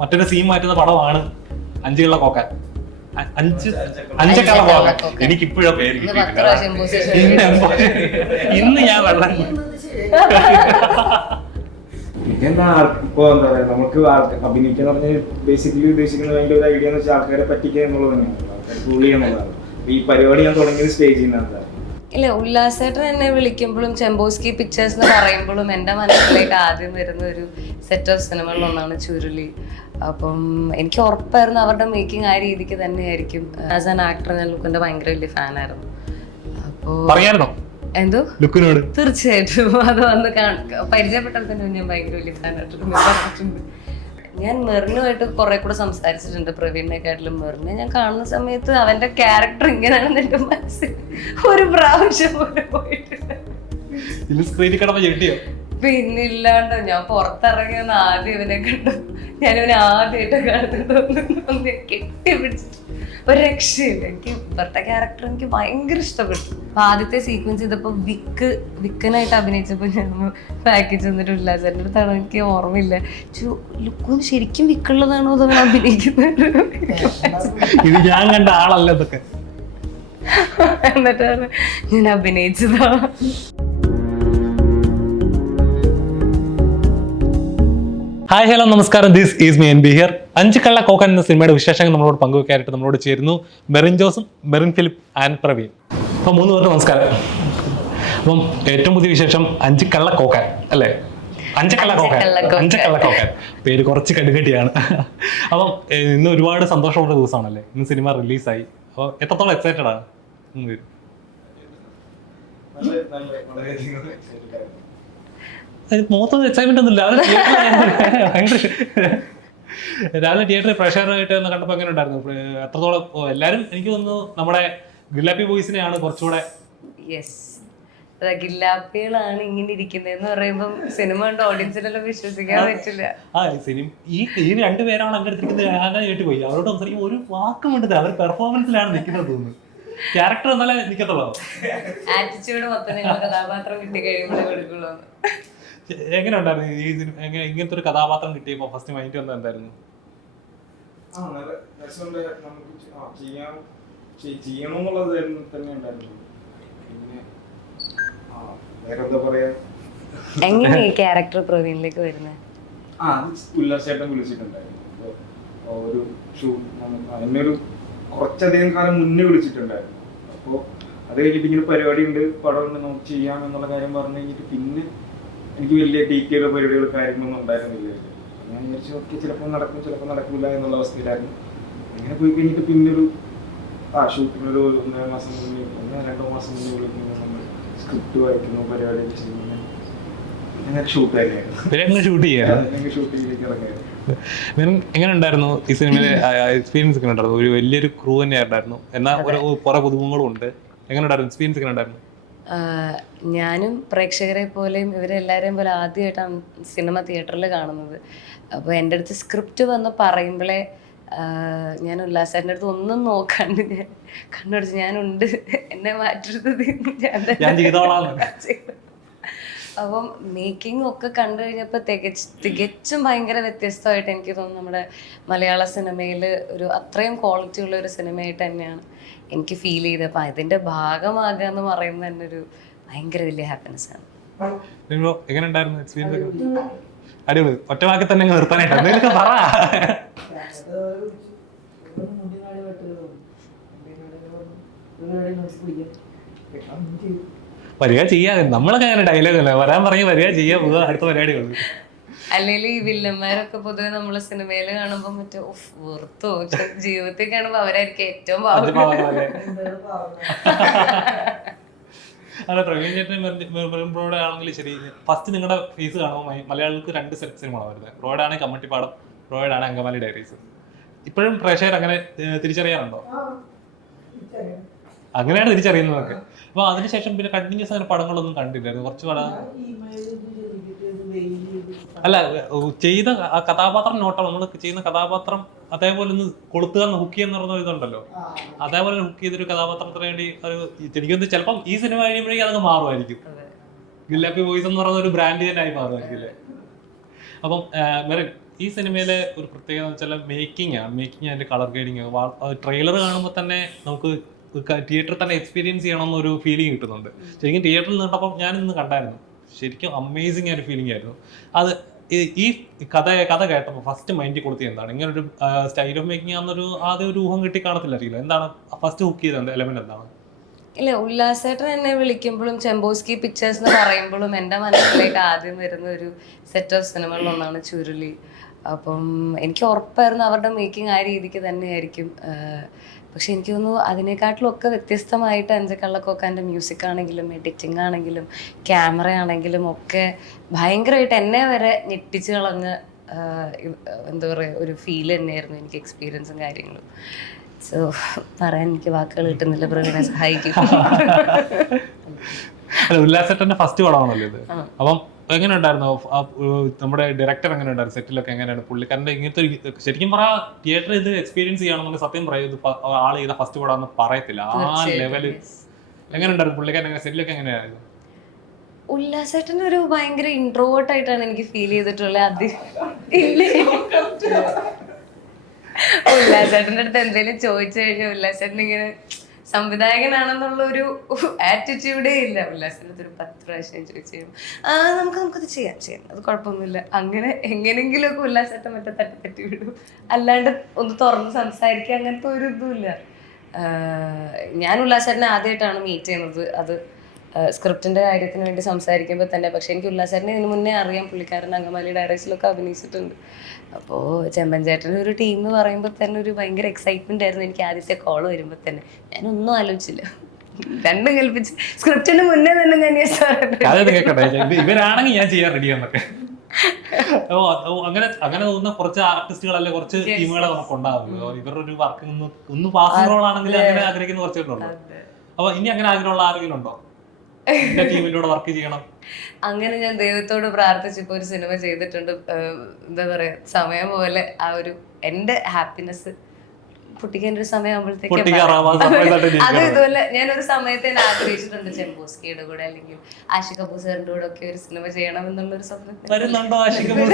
മറ്റൊരു സീൻ മാറ്റുന്ന പടമാണ് അഞ്ചുള്ള കോക്കാൻ. അഞ്ചക്കള്ള കോക്കാൻ. എനിക്കിപ്പോഴാ പേര് ഇന്ന് ഞാൻ വെള്ളം എന്താ ഇപ്പൊ എന്താ പറയാ, നമുക്ക് അഭിനയിക്കാന്ന് പറഞ്ഞാൽ ബേസിക്കലി ഉദ്ദേശിക്കുന്ന അതിന്റെ ഒരു ഐഡിയ എന്ന് വെച്ചാൽ ആൾക്കാരെ പറ്റിക്കുക എന്നുള്ളത് തന്നെയാണ്, ആൾക്കാരെ ഫൂൾ ചെയ്യുക എന്നുള്ളതാണ്. ഈ പരിപാടി ഞാൻ തുടങ്ങിയത് സ്റ്റേജിൽ നിന്നാണ്. ഇല്ല, ഉല്ലാസേട്ടൻ എന്നെ വിളിക്കുമ്പോഴും ചെമ്പോസ്കി പിക്ചേഴ്സ് എന്ന് പറയുമ്പോഴും എൻ്റെ മനസ്സിലേക്ക് ആദ്യം വരുന്ന ഒരു സെറ്റ് ഓഫ് സിനിമകളിലൊന്നാണ് ചുരുളി. അപ്പം എനിക്ക് ഉറപ്പായിരുന്നു അവരുടെ മേക്കിംഗ് ആ രീതിക്ക് തന്നെയായിരിക്കും. ആസ് ആൻ ആക്ടർ ഞാൻ ലുക്കിന്റെ ഭയങ്കര വലിയ ഫാനായിരുന്നു. അപ്പോൾ എന്തോ ലുക്കിനോട് തീർച്ചയായിട്ടും അത് വന്ന് പരിചയപ്പെട്ടാൽ തന്നെ ഞാൻ ഭയങ്കര വലിയ ഫാനായിട്ടുണ്ട്. ഞാൻ മെറിനുമായിട്ട് കുറെ കൂടെ സംസാരിച്ചിട്ടുണ്ട്, പ്രവീണിനെക്കാട്ടിലും. മെറിനെ ഞാൻ കാണുന്ന സമയത്ത് അവന്റെ ക്യാരക്ടർ ഇങ്ങനെയാണെന്ന് എന്റെ മനസ്സിൽ ഒരു പ്രാവശ്യം പോലെ പോയിട്ടുണ്ട്. പിന്നില്ലാണ്ടോ, ഞാൻ പുറത്തിറങ്ങിയെന്ന് ആദ്യം ഇവനെ കണ്ടു. ഞാനിവനെ ആദ്യമായിട്ട് കാണുന്നത് കെട്ടിപ്പിടിച്ചിട്ട് ഒരു രക്ഷയില്ല. എനിക്ക് ഇവരുടെ ക്യാരക്ടർ എനിക്ക് ഭയങ്കര ഇഷ്ടപ്പെട്ടു. അപ്പൊ ആദ്യത്തെ സീക്വൻസ് ചെയ്തപ്പോ വിക്കനായിട്ട് അഭിനയിച്ചപ്പോ ഞാൻ പാക്കേജ് വന്നിട്ട് ഉല്ലാസേട്ടൻ്റെ അടുത്താണ്, എനിക്ക് ഓർമ്മയില്ല, ലുക്കും ശരിക്കും വിക്കുള്ളതാണോ അതൊന്നും അഭിനയിക്കുന്നത് ഇത് ഞാൻ കണ്ട ആളല്ല ഇതൊക്കെ. എന്നിട്ടാണ് ഞാൻ അഭിനയിച്ചതാണ്. ഹായ് ഹലോ നമസ്കാരം, this is me N B here. അഞ്ചുകള്ള കോക്കൻ എന്ന സിനിമയുടെ വിശേഷങ്ങൾ നമ്മളോട് പങ്കുവെക്കാനായിട്ട് നമ്മളോട് ചേരുന്നു മെറിൻ ജോസും, മെറിൻ ഫിലിപ്പ് ആൻഡ് പ്രവീൺ. അപ്പം 3 പേർക്ക് നമസ്കാരം. അപ്പം ഏറ്റവും പുതിയ വിശേഷം അഞ്ചുകള്ള കോക്കൻ അല്ലേ? അഞ്ചുകള്ള കോക്കൻ പേര് കുറച്ച് കടുകട്ടിയാണ്. അപ്പം ഇന്ന് ഒരുപാട് സന്തോഷമുള്ള ദിവസമാണല്ലേ, ഇന്ന് സിനിമ റിലീസായി. അപ്പോൾ എത്രത്തോളം എക്സൈറ്റഡ് ആണ്? മൊത്തം എക്സൈറ്റ്മെന്റ് ഒന്നുമില്ല. രാവിലെ തിയേറ്ററിൽ പ്രഷറായിട്ട് ഒന്ന് കണ്ടപ്പോൾ എങ്ങനെ ഉണ്ടായിരുന്നു? എത്രത്തോളം എല്ലാവരും എനിക്ക് തോന്നുന്നു നമ്മുടെ ഗില്ലാപ്പി ബോയ്സിനെയാണ് കുറച്ചുകൂടെ. ഗില്ലാപ്പികളാണ് ഇങ്ങനെ ഇരിക്കുന്നതെന്ന് പറയുമ്പോൾ സിനിമ കണ്ട് ഓഡിയൻസിനെല്ലാം വിശ്വസിക്കാൻ പറ്റില്ല. ഈ രണ്ടുപേരാണ് എൻ്റെ അടുത്തിരിക്കുന്നത്. ഞാൻ കേട്ടുപോയി അവരോട് സംസാരിക്കും, ഒരു വാക്കും വേണ്ടത് അവർ പെർഫോമൻസിലാണ് നിൽക്കുന്നത് തോന്നുന്നു. ക്യാരക്ടർ എന്നാലേ നിൽക്കത്തുള്ളൂ. ആറ്റിറ്റ്യൂഡ് മൊത്തം കഥാപാത്രം കിട്ടി കഴിയുമ്പോഴേ കൊടുക്കുള്ളൂ. എങ്ങനെ ഉണ്ടായിരുന്നു ഈ ഇങ്ങനത്തെ ഒരു കഥാപാത്രം കിട്ടിയപ്പോ ഫസ്റ്റ് മൈൻഡ് വന്നത് എന്തായിരുന്നു? ചെയ്യണമെന്നുള്ളത് തന്നെ ഉണ്ടായിരുന്നു. പിന്നെ വേറെന്താ പറയാ, എങ്ങനെ ഈ ക്യാരക്ടർ പ്രവീണിലേക്ക് വരുന്നത്? ഉല്ലാസേട്ടൻ വിളിച്ചിട്ടുണ്ടായിരുന്നു. ഒരു എന്നെ ഒരു കുറച്ചധികം കാലം മുന്നേ വിളിച്ചിട്ടുണ്ടായിരുന്നു. അപ്പോൾ അത് കഴിഞ്ഞിട്ട് ഇങ്ങനെ പരിപാടി ഉണ്ട്, പടം ഉണ്ട്, നമുക്ക് ചെയ്യാം എന്നുള്ള കാര്യം പറഞ്ഞു കഴിഞ്ഞിട്ട് പിന്നെ എനിക്ക് വലിയ ഡീറ്റെയിലോ പരിപാടികളോ കാര്യങ്ങളൊന്നും ഉണ്ടായിരുന്നില്ല. ഞാൻ വിചാരിച്ചു ഓക്കെ ചിലപ്പോൾ നടക്കും ചിലപ്പോൾ നടക്കില്ല എന്നുള്ള അവസ്ഥയിലായിരുന്നു. അങ്ങനെ പോയി കഴിഞ്ഞിട്ട് പിന്നെ ഒരു ഷൂട്ടിനൊരു 1.5 മാസം മുന്നേ 1-2 മാസം മുന്നേ വിളിക്കുന്ന നമ്മൾ സ്ക്രിപ്റ്റ് വായിക്കുന്നു, പരിപാടിയൊക്കെ ചെയ്യുന്നു. അങ്ങനെ ഷൂട്ട് തന്നെയായിരുന്നു, ഷൂട്ടിങ്ങിലേക്ക് ഇറങ്ങിയായിരുന്നു. എങ്ങനെ ഉണ്ടായിരുന്നു ഈ സിനിമയിലെ എക്സ്പീരിയൻസ്? ഒക്കെ ഉണ്ടായിരുന്നു, ഒരു വലിയൊരു ക്രൂ തന്നെ ആയിരുന്നു, എന്നാൽ കുറെ പുതുമുഖങ്ങളും ഉണ്ട്. എങ്ങനെ ഉണ്ടായിരുന്നു എക്സ്പീരിയൻസ്? എങ്ങനെ ഉണ്ടായിരുന്നു? ഞാനും പ്രേക്ഷകരെ പോലെയും ഇവരെല്ലാവരെയും പോലെ ആദ്യമായിട്ടാണ് സിനിമ തിയേറ്ററിൽ കാണുന്നത്. അപ്പോൾ എൻ്റെ അടുത്ത് സ്ക്രിപ്റ്റ് വന്ന് പറയുമ്പോഴേ ഞാൻ ഉല്ലാസേട്ടൻ്റെ അടുത്ത് ഒന്നും നോക്കാണ്ട് ഞാൻ കണ്ണുപിടിച്ച് ഞാനുണ്ട്, എന്നെ മാറ്റരുത്, അപ്പം മേക്കിംഗ് ഒക്കെ കണ്ടു കഴിഞ്ഞപ്പോൾ തികച്ചും ഭയങ്കര വ്യത്യസ്തമായിട്ട് എനിക്ക് തോന്നുന്നു. നമ്മുടെ മലയാള സിനിമയിൽ ഒരു അത്രയും ക്വാളിറ്റി ഉള്ള ഒരു സിനിമയായിട്ട് തന്നെയാണ് എനിക്ക് ഫീൽ ചെയ്തത്. അപ്പം അതിൻ്റെ ഭാഗമാകുക എന്ന് പറയുന്നത് തന്നെ ഒരു ഭയങ്കര വലിയ ഹാപ്പിനെസ് ആണ്. എങ്ങനെ ഉണ്ടായിരുന്നു എക്സ്പീരിയൻസ്? അടിപൊളി. ഒറ്റ വാക്കിൽ തന്നെ നിർത്താനായിട്ട് പറ. വരിക ചെയ്യാ, നമ്മളൊക്കെ അങ്ങനെ ഡയലോഗ് അല്ല വരാൻ പറഞ്ഞ് വരിക ചെയ്യാ, പോവുക, അടുത്ത പരിപാടികൾ. അല്ലെങ്കിൽ ഈ വില്ലന്മാരൊക്കെ പൊതുവെ നമ്മള് സിനിമയിൽ കാണുമ്പോ മറ്റേ വെറുത്തോ, ജീവിതത്തിൽ കാണുമ്പോ അവരായിരിക്കും ഏറ്റവും അല്ല, പ്രവീൺ ചേട്ടൻ ബ്രോയുടെ ആണെങ്കിൽ ശരി, ഫസ്റ്റ് നിങ്ങളുടെ ഫേസ് കാണുമ്പോൾ മലയാളികൾക്ക് 2 സെറ്റ് സിനിമകളാണ് വരുന്നത്. ബ്രോയുടെ ആണ് കമ്മട്ടിപ്പാടം, ബ്രോയുടെ ആണ് അങ്കമാലി ഡയറീസ്. ഇപ്പോഴും പ്രേക്ഷകർ അങ്ങനെ തിരിച്ചറിയാറുണ്ടോ? അങ്ങനെയാണ് തിരിച്ചറിയുന്നതൊക്കെ. അപ്പൊ അതിനുശേഷം പിന്നെ കണ്ടിന്യൂസ് അങ്ങനെ പടങ്ങളൊന്നും കണ്ടില്ലായിരുന്നു. കുറച്ച് പടം അല്ല, ചെയ്ത കഥാപാത്രം നോട്ടോ, നമ്മൾ ചെയ്യുന്ന കഥാപാത്രം അതേപോലെ ഒന്ന് കൊളുത്തുക, ഹുക്ക് ചെയ്യുന്ന പറഞ്ഞ ഇതുണ്ടല്ലോ, അതേപോലെ ഹുക്ക് ചെയ്തൊരു കഥാപാത്രത്തിന് വേണ്ടി ഒരു എനിക്കൊന്ന് ചിലപ്പം ഈ സിനിമ കഴിയുമ്പോഴേക്കും അതങ്ങ് മാറുമായിരിക്കും. ഗില്ലാപ്പി ബോയ്സ് എന്ന് പറയുന്ന ഒരു ബ്രാൻഡ് തന്നെ ആയി മാറുമായിരിക്കും അല്ലേ? അപ്പം ഈ സിനിമയിലെ ഒരു പ്രത്യേകത എന്ന് വെച്ചാൽ മേക്കിംഗ് അതിന്റെ കളർ ഗ്രേഡിങ് ട്രെയിലർ കാണുമ്പോൾ തന്നെ നമുക്ക് തിയേറ്ററിൽ തന്നെ എക്സ്പീരിയൻസ് ചെയ്യണമെന്നൊരു ഫീലിംഗ് കിട്ടുന്നുണ്ട്. ശരിക്കും തിയേറ്ററിൽ നിന്നപ്പോൾ ഞാൻ ഇന്ന് കണ്ടായിരുന്നു, ശരിക്കും അമേസിങ് ആയൊരു ഫീലിംഗ് ആയിരുന്നു അത്. ഈ കഥ കേട്ടപ്പോൾ ഫസ്റ്റ് മൈൻഡിൽ കൊടുത്തത് എന്താണ്? ഇങ്ങനെ ഒരു സ്റ്റൈൽ ഓഫ് മേക്കിംഗ് ആണെന്നൊരു ആദ്യം ഒരു ഊഹം കിട്ടി കാണത്തില്ലായിരിക്കില്ല. എന്താണ് ഫസ്റ്റ് ഹുക്ക് ചെയ്ത എലമെന്റ് എന്താണ്? ഇല്ല, ഉല്ലാസേട്ടൻ എന്നെ വിളിക്കുമ്പോഴും ചെമ്പോസ്കി പിക്ചേഴ്സ് എന്ന് പറയുമ്പോഴും എൻ്റെ മനസ്സിലേക്ക് ആദ്യം വരുന്ന ഒരു സെറ്റ് ഓഫ് സിനിമകളിലൊന്നാണ് ചുരുളി. അപ്പം എനിക്ക് ഉറപ്പായിരുന്നു അവരുടെ മേക്കിംഗ് ആ രീതിക്ക് തന്നെയായിരിക്കും. പക്ഷെ എനിക്ക് തോന്നുന്നു അതിനെക്കാട്ടിലും ഒക്കെ വ്യത്യസ്തമായിട്ട് അഞ്ചക്കള്ളക്കോക്കാൻ്റെ മ്യൂസിക് ആണെങ്കിലും എഡിറ്റിംഗ് ആണെങ്കിലും ക്യാമറ ആണെങ്കിലും ഒക്കെ ഭയങ്കരമായിട്ട് എന്നെ വരെ ഞെട്ടിച്ച് കളഞ്ഞ എന്താ പറയുക ഒരു ഫീൽ തന്നെയായിരുന്നു എനിക്ക്, എക്സ്പീരിയൻസും കാര്യങ്ങളും. സോ പറയാൻ എനിക്ക് വാക്കുകൾ കിട്ടുന്നില്ല, പ്രവീണെ സഹായിക്കും. ഉല്ലാസേട്ടന്റെ ഫസ്റ്റ് പടമാണല്ലോ ഇത്. അപ്പം എങ്ങനെ ഉണ്ടായിരുന്നു നമ്മുടെ ഡയറക്ടർ? എങ്ങനെ ഉണ്ടായിരുന്നു സെറ്റിലൊക്കെ? എങ്ങനെയാണ് പുള്ളിക്കാരൻ്റെ ഇങ്ങനത്തെ ശരിക്കും പറയാ തിയേറ്ററിൽ ഇത് എക്സ്പീരിയൻസ് ചെയ്യണമെന്നുണ്ടെങ്കിൽ സത്യം പറയും ഇത് ആൾ ചെയ്ത ഫസ്റ്റ് പടമാണെന്ന് പറയത്തില്ല, ആ ലെവല്. എങ്ങനെ ഉണ്ടായിരുന്നു പുള്ളിക്കാരൻ? സെറ്റിലൊക്കെ എങ്ങനെയായിരുന്നു? ഉല്ലാസേട്ടൻ ഒരു ഭയങ്കര ഇൻട്രോവേർട്ട് ആയിട്ടാണ് എനിക്ക് ഫീൽ ചെയ്തിട്ടുള്ളത്. ഉല്ലാസേട്ടൻ്റെ അടുത്ത് എന്തെങ്കിലും ചോദിച്ചു കഴിഞ്ഞാൽ ഉല്ലാസേട്ടൻ ഇങ്ങനെ സംവിധായകനാണെന്നുള്ള ഒരു ആറ്റിറ്റ്യൂഡേ ഇല്ല. ഉല്ലാസേട്ടൻ്റെ അടുത്ത് ഒരു 10 പ്രാവശ്യം ചോദിച്ചു നമുക്കത് ചെയ്യാം അത് കുഴപ്പമൊന്നുമില്ല, അങ്ങനെ എങ്ങനെയെങ്കിലുമൊക്കെ ഉല്ലാസേട്ടൻ മറ്റേ തട്ടി വിടും. അല്ലാണ്ട് ഒന്ന് തുറന്ന് സംസാരിക്കുക അങ്ങനത്തെ ഒരു ഇതുമില്ല. ഞാൻ ഉല്ലാസേട്ടനെ ആദ്യമായിട്ടാണ് മീറ്റ് ചെയ്യുന്നത്, അത് സ്ക്രിപ്റ്റിന്റെ കാര്യത്തിന് വേണ്ടി സംസാരിക്കുമ്പോൾ തന്നെ. പക്ഷെ എനിക്ക് ഉല്ലാസേട്ടനെ ഇതിന് മുന്നേ അറിയാം, പുള്ളിക്കാരൻ അങ്കമാലി ഡയറീസിലൊക്കെ അഭിനയിച്ചിട്ടുണ്ട്. അപ്പോൾ ചെമ്പൻ ചേട്ടൻ്റെ ഒരു ടീം എന്ന് പറയുമ്പോൾ തന്നെ ഒരു ഭയങ്കര എക്സൈറ്റ്മെന്റ് ആയിരുന്നു എനിക്ക്. ആദ്യത്തെ കോൾ വരുമ്പോൾ തന്നെ ഞാനൊന്നും ആലോചിച്ചില്ല, രണ്ടും കൽപ്പിച്ച് സ്ക്രിപ്റ്റിന് മുന്നേ തന്നെ ഞാൻ ഇവരാണെങ്കിൽ ഞാൻ ചെയ്യാൻ റെഡിയാന്നൊക്കെ. അങ്ങനെ തോന്നുന്ന കുറച്ച് ആർട്ടിസ്റ്റുകളല്ലേ, കുറച്ച് ടീമുകളെ നമുക്ക് ഉണ്ടാവുമല്ലോ. ഇവരുടെ ഒരു വർക്ക് ഒന്ന് പാസിംഗ് റോൾ ആണെങ്കിൽ അങ്ങനെ ആഗ്രഹിക്കുന്ന കുറച്ചുണ്ടോ? അപ്പൊ ഇനി അങ്ങനെ ആഗ്രഹമുള്ള ആരെങ്കിലും ഉണ്ടോ ടീമിലൂടെ വർക്ക് ചെയ്യണം? അങ്ങനെ ഞാൻ ദൈവത്തോട് പ്രാർത്ഥിച്ചിപ്പോ ഒരു സിനിമ ചെയ്തിട്ടുണ്ട്. എന്താ പറയാ, സമയം പോലെ ആ ഒരു എന്റെ ഹാപ്പിനെസ് പൊട്ടിക്കാൻ ഒരു സമയമാകുമ്പോഴത്തേക്ക് അത് ഇതുപോലെ ഞാനൊരു സമയത്ത് ഞാൻ ആഗ്രഹിച്ചിട്ടുണ്ട് ചെമ്പോസ്കിയുടെ കൂടെ അല്ലെങ്കിൽ ആഷിഖ് കപൂർ സാറിന്റെ കൂടെ ഒക്കെ ഒരു സിനിമ ചെയ്യണം എന്നുള്ളൊരു സ്വപ്നം. വരുന്നുണ്ടോ ആഷിഖ് കപൂർ?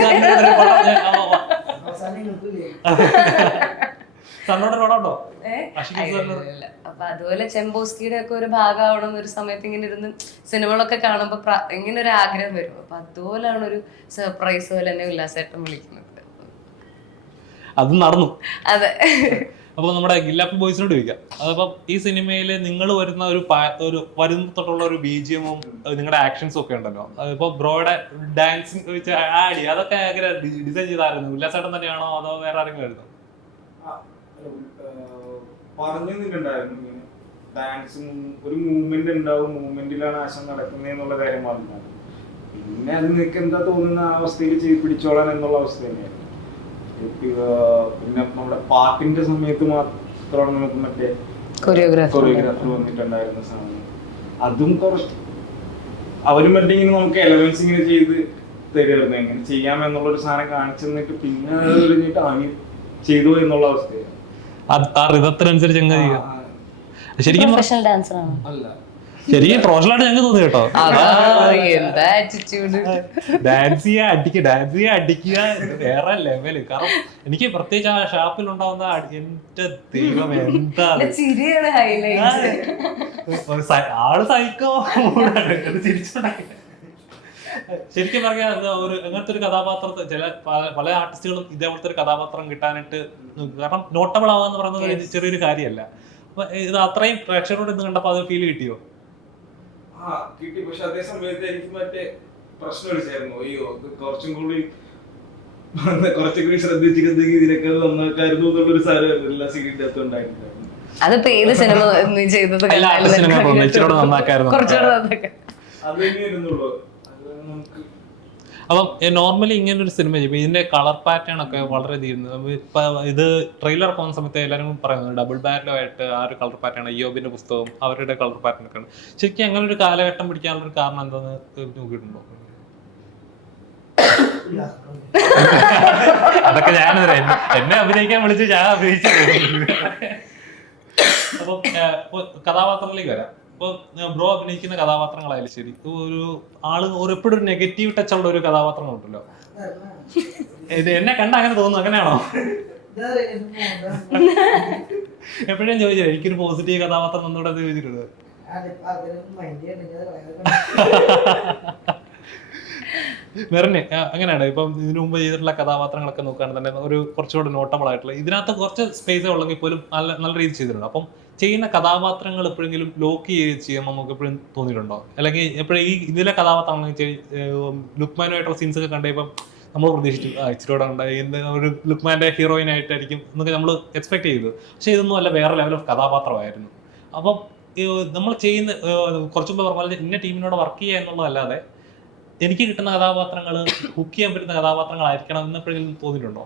അപ്പൊ അതുപോലെ ചെമ്പോസ്കിയുടെ ഒക്കെ ഒരു ഭാഗമാവണം ഒരു സമയത്ത് ഇങ്ങനെ ഇരുന്ന് സിനിമകളൊക്കെ കാണുമ്പോ ഇങ്ങനെ ഒരു ആഗ്രഹം വരും. അപ്പൊ അതുപോലെയാണ് ഒരു സർപ്രൈസ് പോലെ എന്നെ ഉല്ലാസേട്ടൻ വിളിക്കുന്നത്. അത് നടന്നു. അതെ. അപ്പൊ നമ്മുടെ ഗില്ലാപ്പി ബോയ്സിനോട് ചോദിക്കാം, അതപ്പം ഈ സിനിമയില് നിങ്ങൾ വരുന്ന ഒരു വരുന്ന തൊട്ടുള്ള ഒരു ബിജിഎമ്മും നിങ്ങളുടെ ആക്ഷൻസും ഒക്കെ ഉണ്ടല്ലോ, അതിപ്പോ ബ്രോയുടെ ഡാൻസിങ് ആടി അതൊക്കെ എങ്ങനെ ഡിസൈൻ ചെയ്തായിരുന്നു? ഉല്ലാസേട്ടൻ തന്നെയാണോ അതോ വേറെ ആരെങ്കിലും ആയിരുന്നു? പറഞ്ഞിട്ടുണ്ടായിരുന്നു ഇങ്ങനെ ഡാൻസും ഒരു മൂവ്മെന്റ് ഉണ്ടാവും, മൂവ്മെന്റിലാണ് ആശം നടക്കുന്നത് എന്നുള്ള കാര്യം പറഞ്ഞാൽ പിന്നെ അത് നിങ്ങൾക്ക് എന്താ തോന്നുന്ന ആ അവസ്ഥയിൽ ചെയ്ത് പിടിച്ചോളാൻ എന്നുള്ള അവസ്ഥ തന്നെയായിരുന്നു. പിന്നെ നമ്മുടെ പാട്ടിന്റെ സമയത്ത് മാത്രമാണ് നമുക്ക് മറ്റേ കൊറിയോഗ്രാഫർ വന്നിട്ടുണ്ടായിരുന്ന സമയം. അതും കുറച്ച് അവരും മറ്റേ ഇങ്ങനെ നമുക്ക് എലവൻസ് ഇങ്ങനെ ചെയ്ത് തരുമായിരുന്നു, എങ്ങനെ ചെയ്യാമെന്നുള്ളൊരു സാധനം കാണിച്ചു തന്നിട്ട് പിന്നെ അത് കഴിഞ്ഞിട്ട് ആകെ ചെയ്തു എന്നുള്ള അവസ്ഥയാണ്. റിതത്തിനനുസരിച്ച് ശരിക്കും പ്രൊഫഷണൽ ഡാൻസർ ആണ് അല്ല, ശരിക്കും പ്രൊഫഷണലായിട്ട് ഞങ്ങൾക്ക് തോന്നി കേട്ടോ. ഡാൻസ് ചെയ്യാ അടിക്കുക വേറെ ലെവല്. കാരണം എനിക്ക് പ്രത്യേകിച്ച് ആ ഷാപ്പിൽ ഉണ്ടാവുന്ന എന്റെ ദൈവം എന്താ ആള് സൈക്കോ ചിരിച്ചുണ്ടാക്കി. ശരിക്കും പറഞ്ഞാൽ ഒരു അങ്ങനത്തെ ഒരു കഥാപാത്രത്തെ പല ആർട്ടിസ്റ്റുകളും ഇതേപോലത്തെ ഒരു കഥാപാത്രം കിട്ടാനായിട്ട്, കാരണം നോട്ടബിൾ ആവാന്ന് പറയുന്നത് ചെറിയൊരു കാര്യമല്ല. അപ്പൊ ഇത് അത്രയും പ്രേക്ഷകരോട് ഇന്ന് കണ്ടപ്പോ അത് ഫീൽ കിട്ടിയോ? കിട്ടി. പക്ഷെ അതേ സമയത്ത് എനിക്ക് മറ്റേ പ്രശ്നം വിളിച്ചായിരുന്നു, അയ്യോ കുറച്ചും കൂടി ശ്രദ്ധിച്ചിരുന്നെങ്കിൽ ഇതിനൊക്കെ നന്നാക്കായിരുന്നു എന്നുള്ളൊരു സാധനം എല്ലാ സീരിയലിന്റെ അകത്തും ഉണ്ടായിട്ടുണ്ടായിരുന്നു. അതിപ്പോ ഏത് സിനിമ ചെയ്തത് അത് തന്നെയായിരുന്നുള്ളൂ. അപ്പം നോർമലി ഇങ്ങനെ ഒരു സിനിമ ചെയ്യുമ്പോൾ ഇതിന്റെ കളർ പാറ്റേൺ ഒക്കെ വളരെ ഇത് ട്രെയിലർ പോകുന്ന സമയത്ത് എല്ലാവരും പറയുന്നത് ഡബിൾ ബാരലോ ആയിട്ട് ആ ഒരു കളർ പാറ്റേൺ, അയ്യോബിന്റെ പുസ്തകം അവരുടെ കളർ പാറ്റേൺ ഒക്കെ ആണ്. ശരിക്കും അങ്ങനെ ഒരു കാലഘട്ടം പിടിക്കാനുള്ള ഒരു കാരണം എന്താന്ന് നോക്കിയിട്ടുണ്ടോ? അതൊക്കെ ഞാൻ എന്നെ അഭിനയിക്കാൻ വിളിച്ച് ഞാൻ അഭിനയിച്ചു. അപ്പം കഥാപാത്രത്തിലേക്ക് വരാം. ഇപ്പൊ ബ്രോ അഭിനയിക്കുന്ന കഥാപാത്രങ്ങളായാലും ശരി, ഒരു ആള് എപ്പോഴും ഒരു നെഗറ്റീവ് ടച്ച് ഉള്ള ഒരു കഥാപാത്രങ്ങൾ ഉണ്ടല്ലോ. ഇത് എന്നെ കണ്ട അങ്ങനെ തോന്നുന്നു, അങ്ങനെയാണോ? എപ്പോഴും ചോദിച്ചത് എനിക്കൊരു പോസിറ്റീവ് കഥാപാത്രം ഒന്നുകൂടെ ചോദിച്ചിട്ടുണ്ട്. മെറിന് അങ്ങനെയാണ്. ഇപ്പം ഇതിനു മുമ്പ് ചെയ്തിട്ടുള്ള കഥാപാത്രങ്ങളൊക്കെ നോക്കുകയാണെങ്കിൽ തന്നെ ഒരു കുറച്ചുകൂടെ നോട്ടബിൾ ആയിട്ടുള്ള, ഇതിനകത്ത് കുറച്ച് സ്പേസ് ഉള്ളെങ്കിൽ പോലും നല്ല രീതിയിൽ ചെയ്തിട്ടുണ്ട്. അപ്പം ചെയ്യുന്ന കഥാപാത്രങ്ങൾ എപ്പോഴെങ്കിലും ലോക്ക് ചെയ്യുമ്പോൾ നമുക്ക് എപ്പോഴും തോന്നിയിട്ടുണ്ടോ? അല്ലെങ്കിൽ എപ്പോഴും ഇതിലെ കഥാപാത്രങ്ങൾ ലുക്മാനുമായിട്ടുള്ള സീൻസ് ഒക്കെ കണ്ടപ്പം നമ്മൾ പ്രതീക്ഷിച്ചു ഇച്ചിരിയോടെ ഉണ്ടായി ഒരു ലുക്മാന്റെ ഹീറോയിൻ ആയിട്ടായിരിക്കും എന്നൊക്കെ നമ്മൾ എക്സ്പെക്ട് ചെയ്തു. പക്ഷെ ഇതൊന്നും അല്ല, വേറെ ലെവൽ ഓഫ് കഥാപാത്രമായിരുന്നു. അപ്പം നമ്മൾ ചെയ്യുന്ന കുറച്ചു മുമ്പ് പറഞ്ഞാൽ ഇന്ന ടീമിനോട് വർക്ക് ചെയ്യുക എന്നുള്ളതല്ലാതെ എനിക്ക് കിട്ടുന്ന കഥാപാത്രങ്ങൾ ഹുക്ക് ചെയ്യാൻ പറ്റുന്ന കഥാപാത്രങ്ങളായിരിക്കണം എന്നെപ്പോഴെങ്കിലും തോന്നിയിട്ടുണ്ടോ?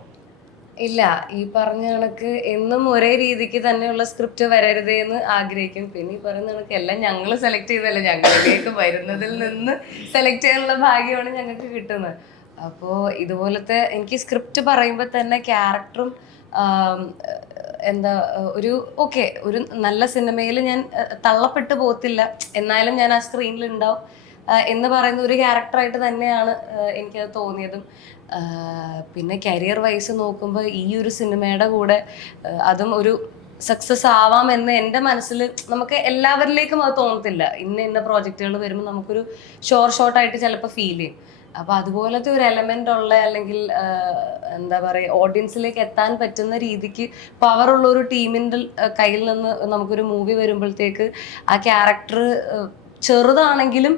ഇല്ല, ഈ പറഞ്ഞ കണക്ക് എന്നും ഒരേ രീതിക്ക് തന്നെയുള്ള സ്ക്രിപ്റ്റ് വരരുതേ എന്ന് ആഗ്രഹിക്കും. പിന്നെ ഈ പറയുന്ന കണക്ക് എല്ലാം ഞങ്ങൾ സെലക്ട് ചെയ്തല്ല, ഞങ്ങളിലേക്ക് വരുന്നതിൽ നിന്ന് സെലക്ട് ചെയ്യാനുള്ള ഭാഗ്യമാണ് ഞങ്ങൾക്ക് കിട്ടുന്നത്. അപ്പോൾ ഇതുപോലത്തെ എനിക്ക് സ്ക്രിപ്റ്റ് പറയുമ്പോൾ തന്നെ ക്യാരക്ടറും എന്താ ഒരു ഒരു നല്ല സിനിമയിൽ ഞാൻ തള്ളപ്പെട്ടു പോകത്തില്ല, എന്നാലും ഞാൻ ആ സ്ക്രീനിൽ ഉണ്ടാവും എന്ന് പറയുന്ന ഒരു ക്യാരക്ടറായിട്ട് തന്നെയാണ് എനിക്കത് തോന്നിയതും. പിന്നെ കരിയർ വൈസ് നോക്കുമ്പോൾ ഈ ഒരു സിനിമയുടെ കൂടെ അതും ഒരു സക്സസ് ആവാം എന്ന് എൻ്റെ മനസ്സിൽ, നമുക്ക് എല്ലാവരിലേക്കും അത് തോന്നത്തില്ല. ഇന്ന പ്രോജക്റ്റുകൾ വരുമ്പോൾ നമുക്കൊരു ഷോർട്ടായിട്ട് ചിലപ്പോൾ ഫീൽ ചെയ്യും. അപ്പോൾ അതുപോലത്തെ ഒരു എലമെൻ്റ് ഉള്ള, അല്ലെങ്കിൽ എന്താ പറയുക, ഓഡിയൻസിലേക്ക് എത്താൻ പറ്റുന്ന രീതിക്ക് പവറുള്ള ഒരു ടീമിൻ്റെ കയ്യിൽ നിന്ന് നമുക്കൊരു മൂവി വരുമ്പോഴത്തേക്ക് ആ ക്യാരക്ടർ ചെറുതാണെങ്കിലും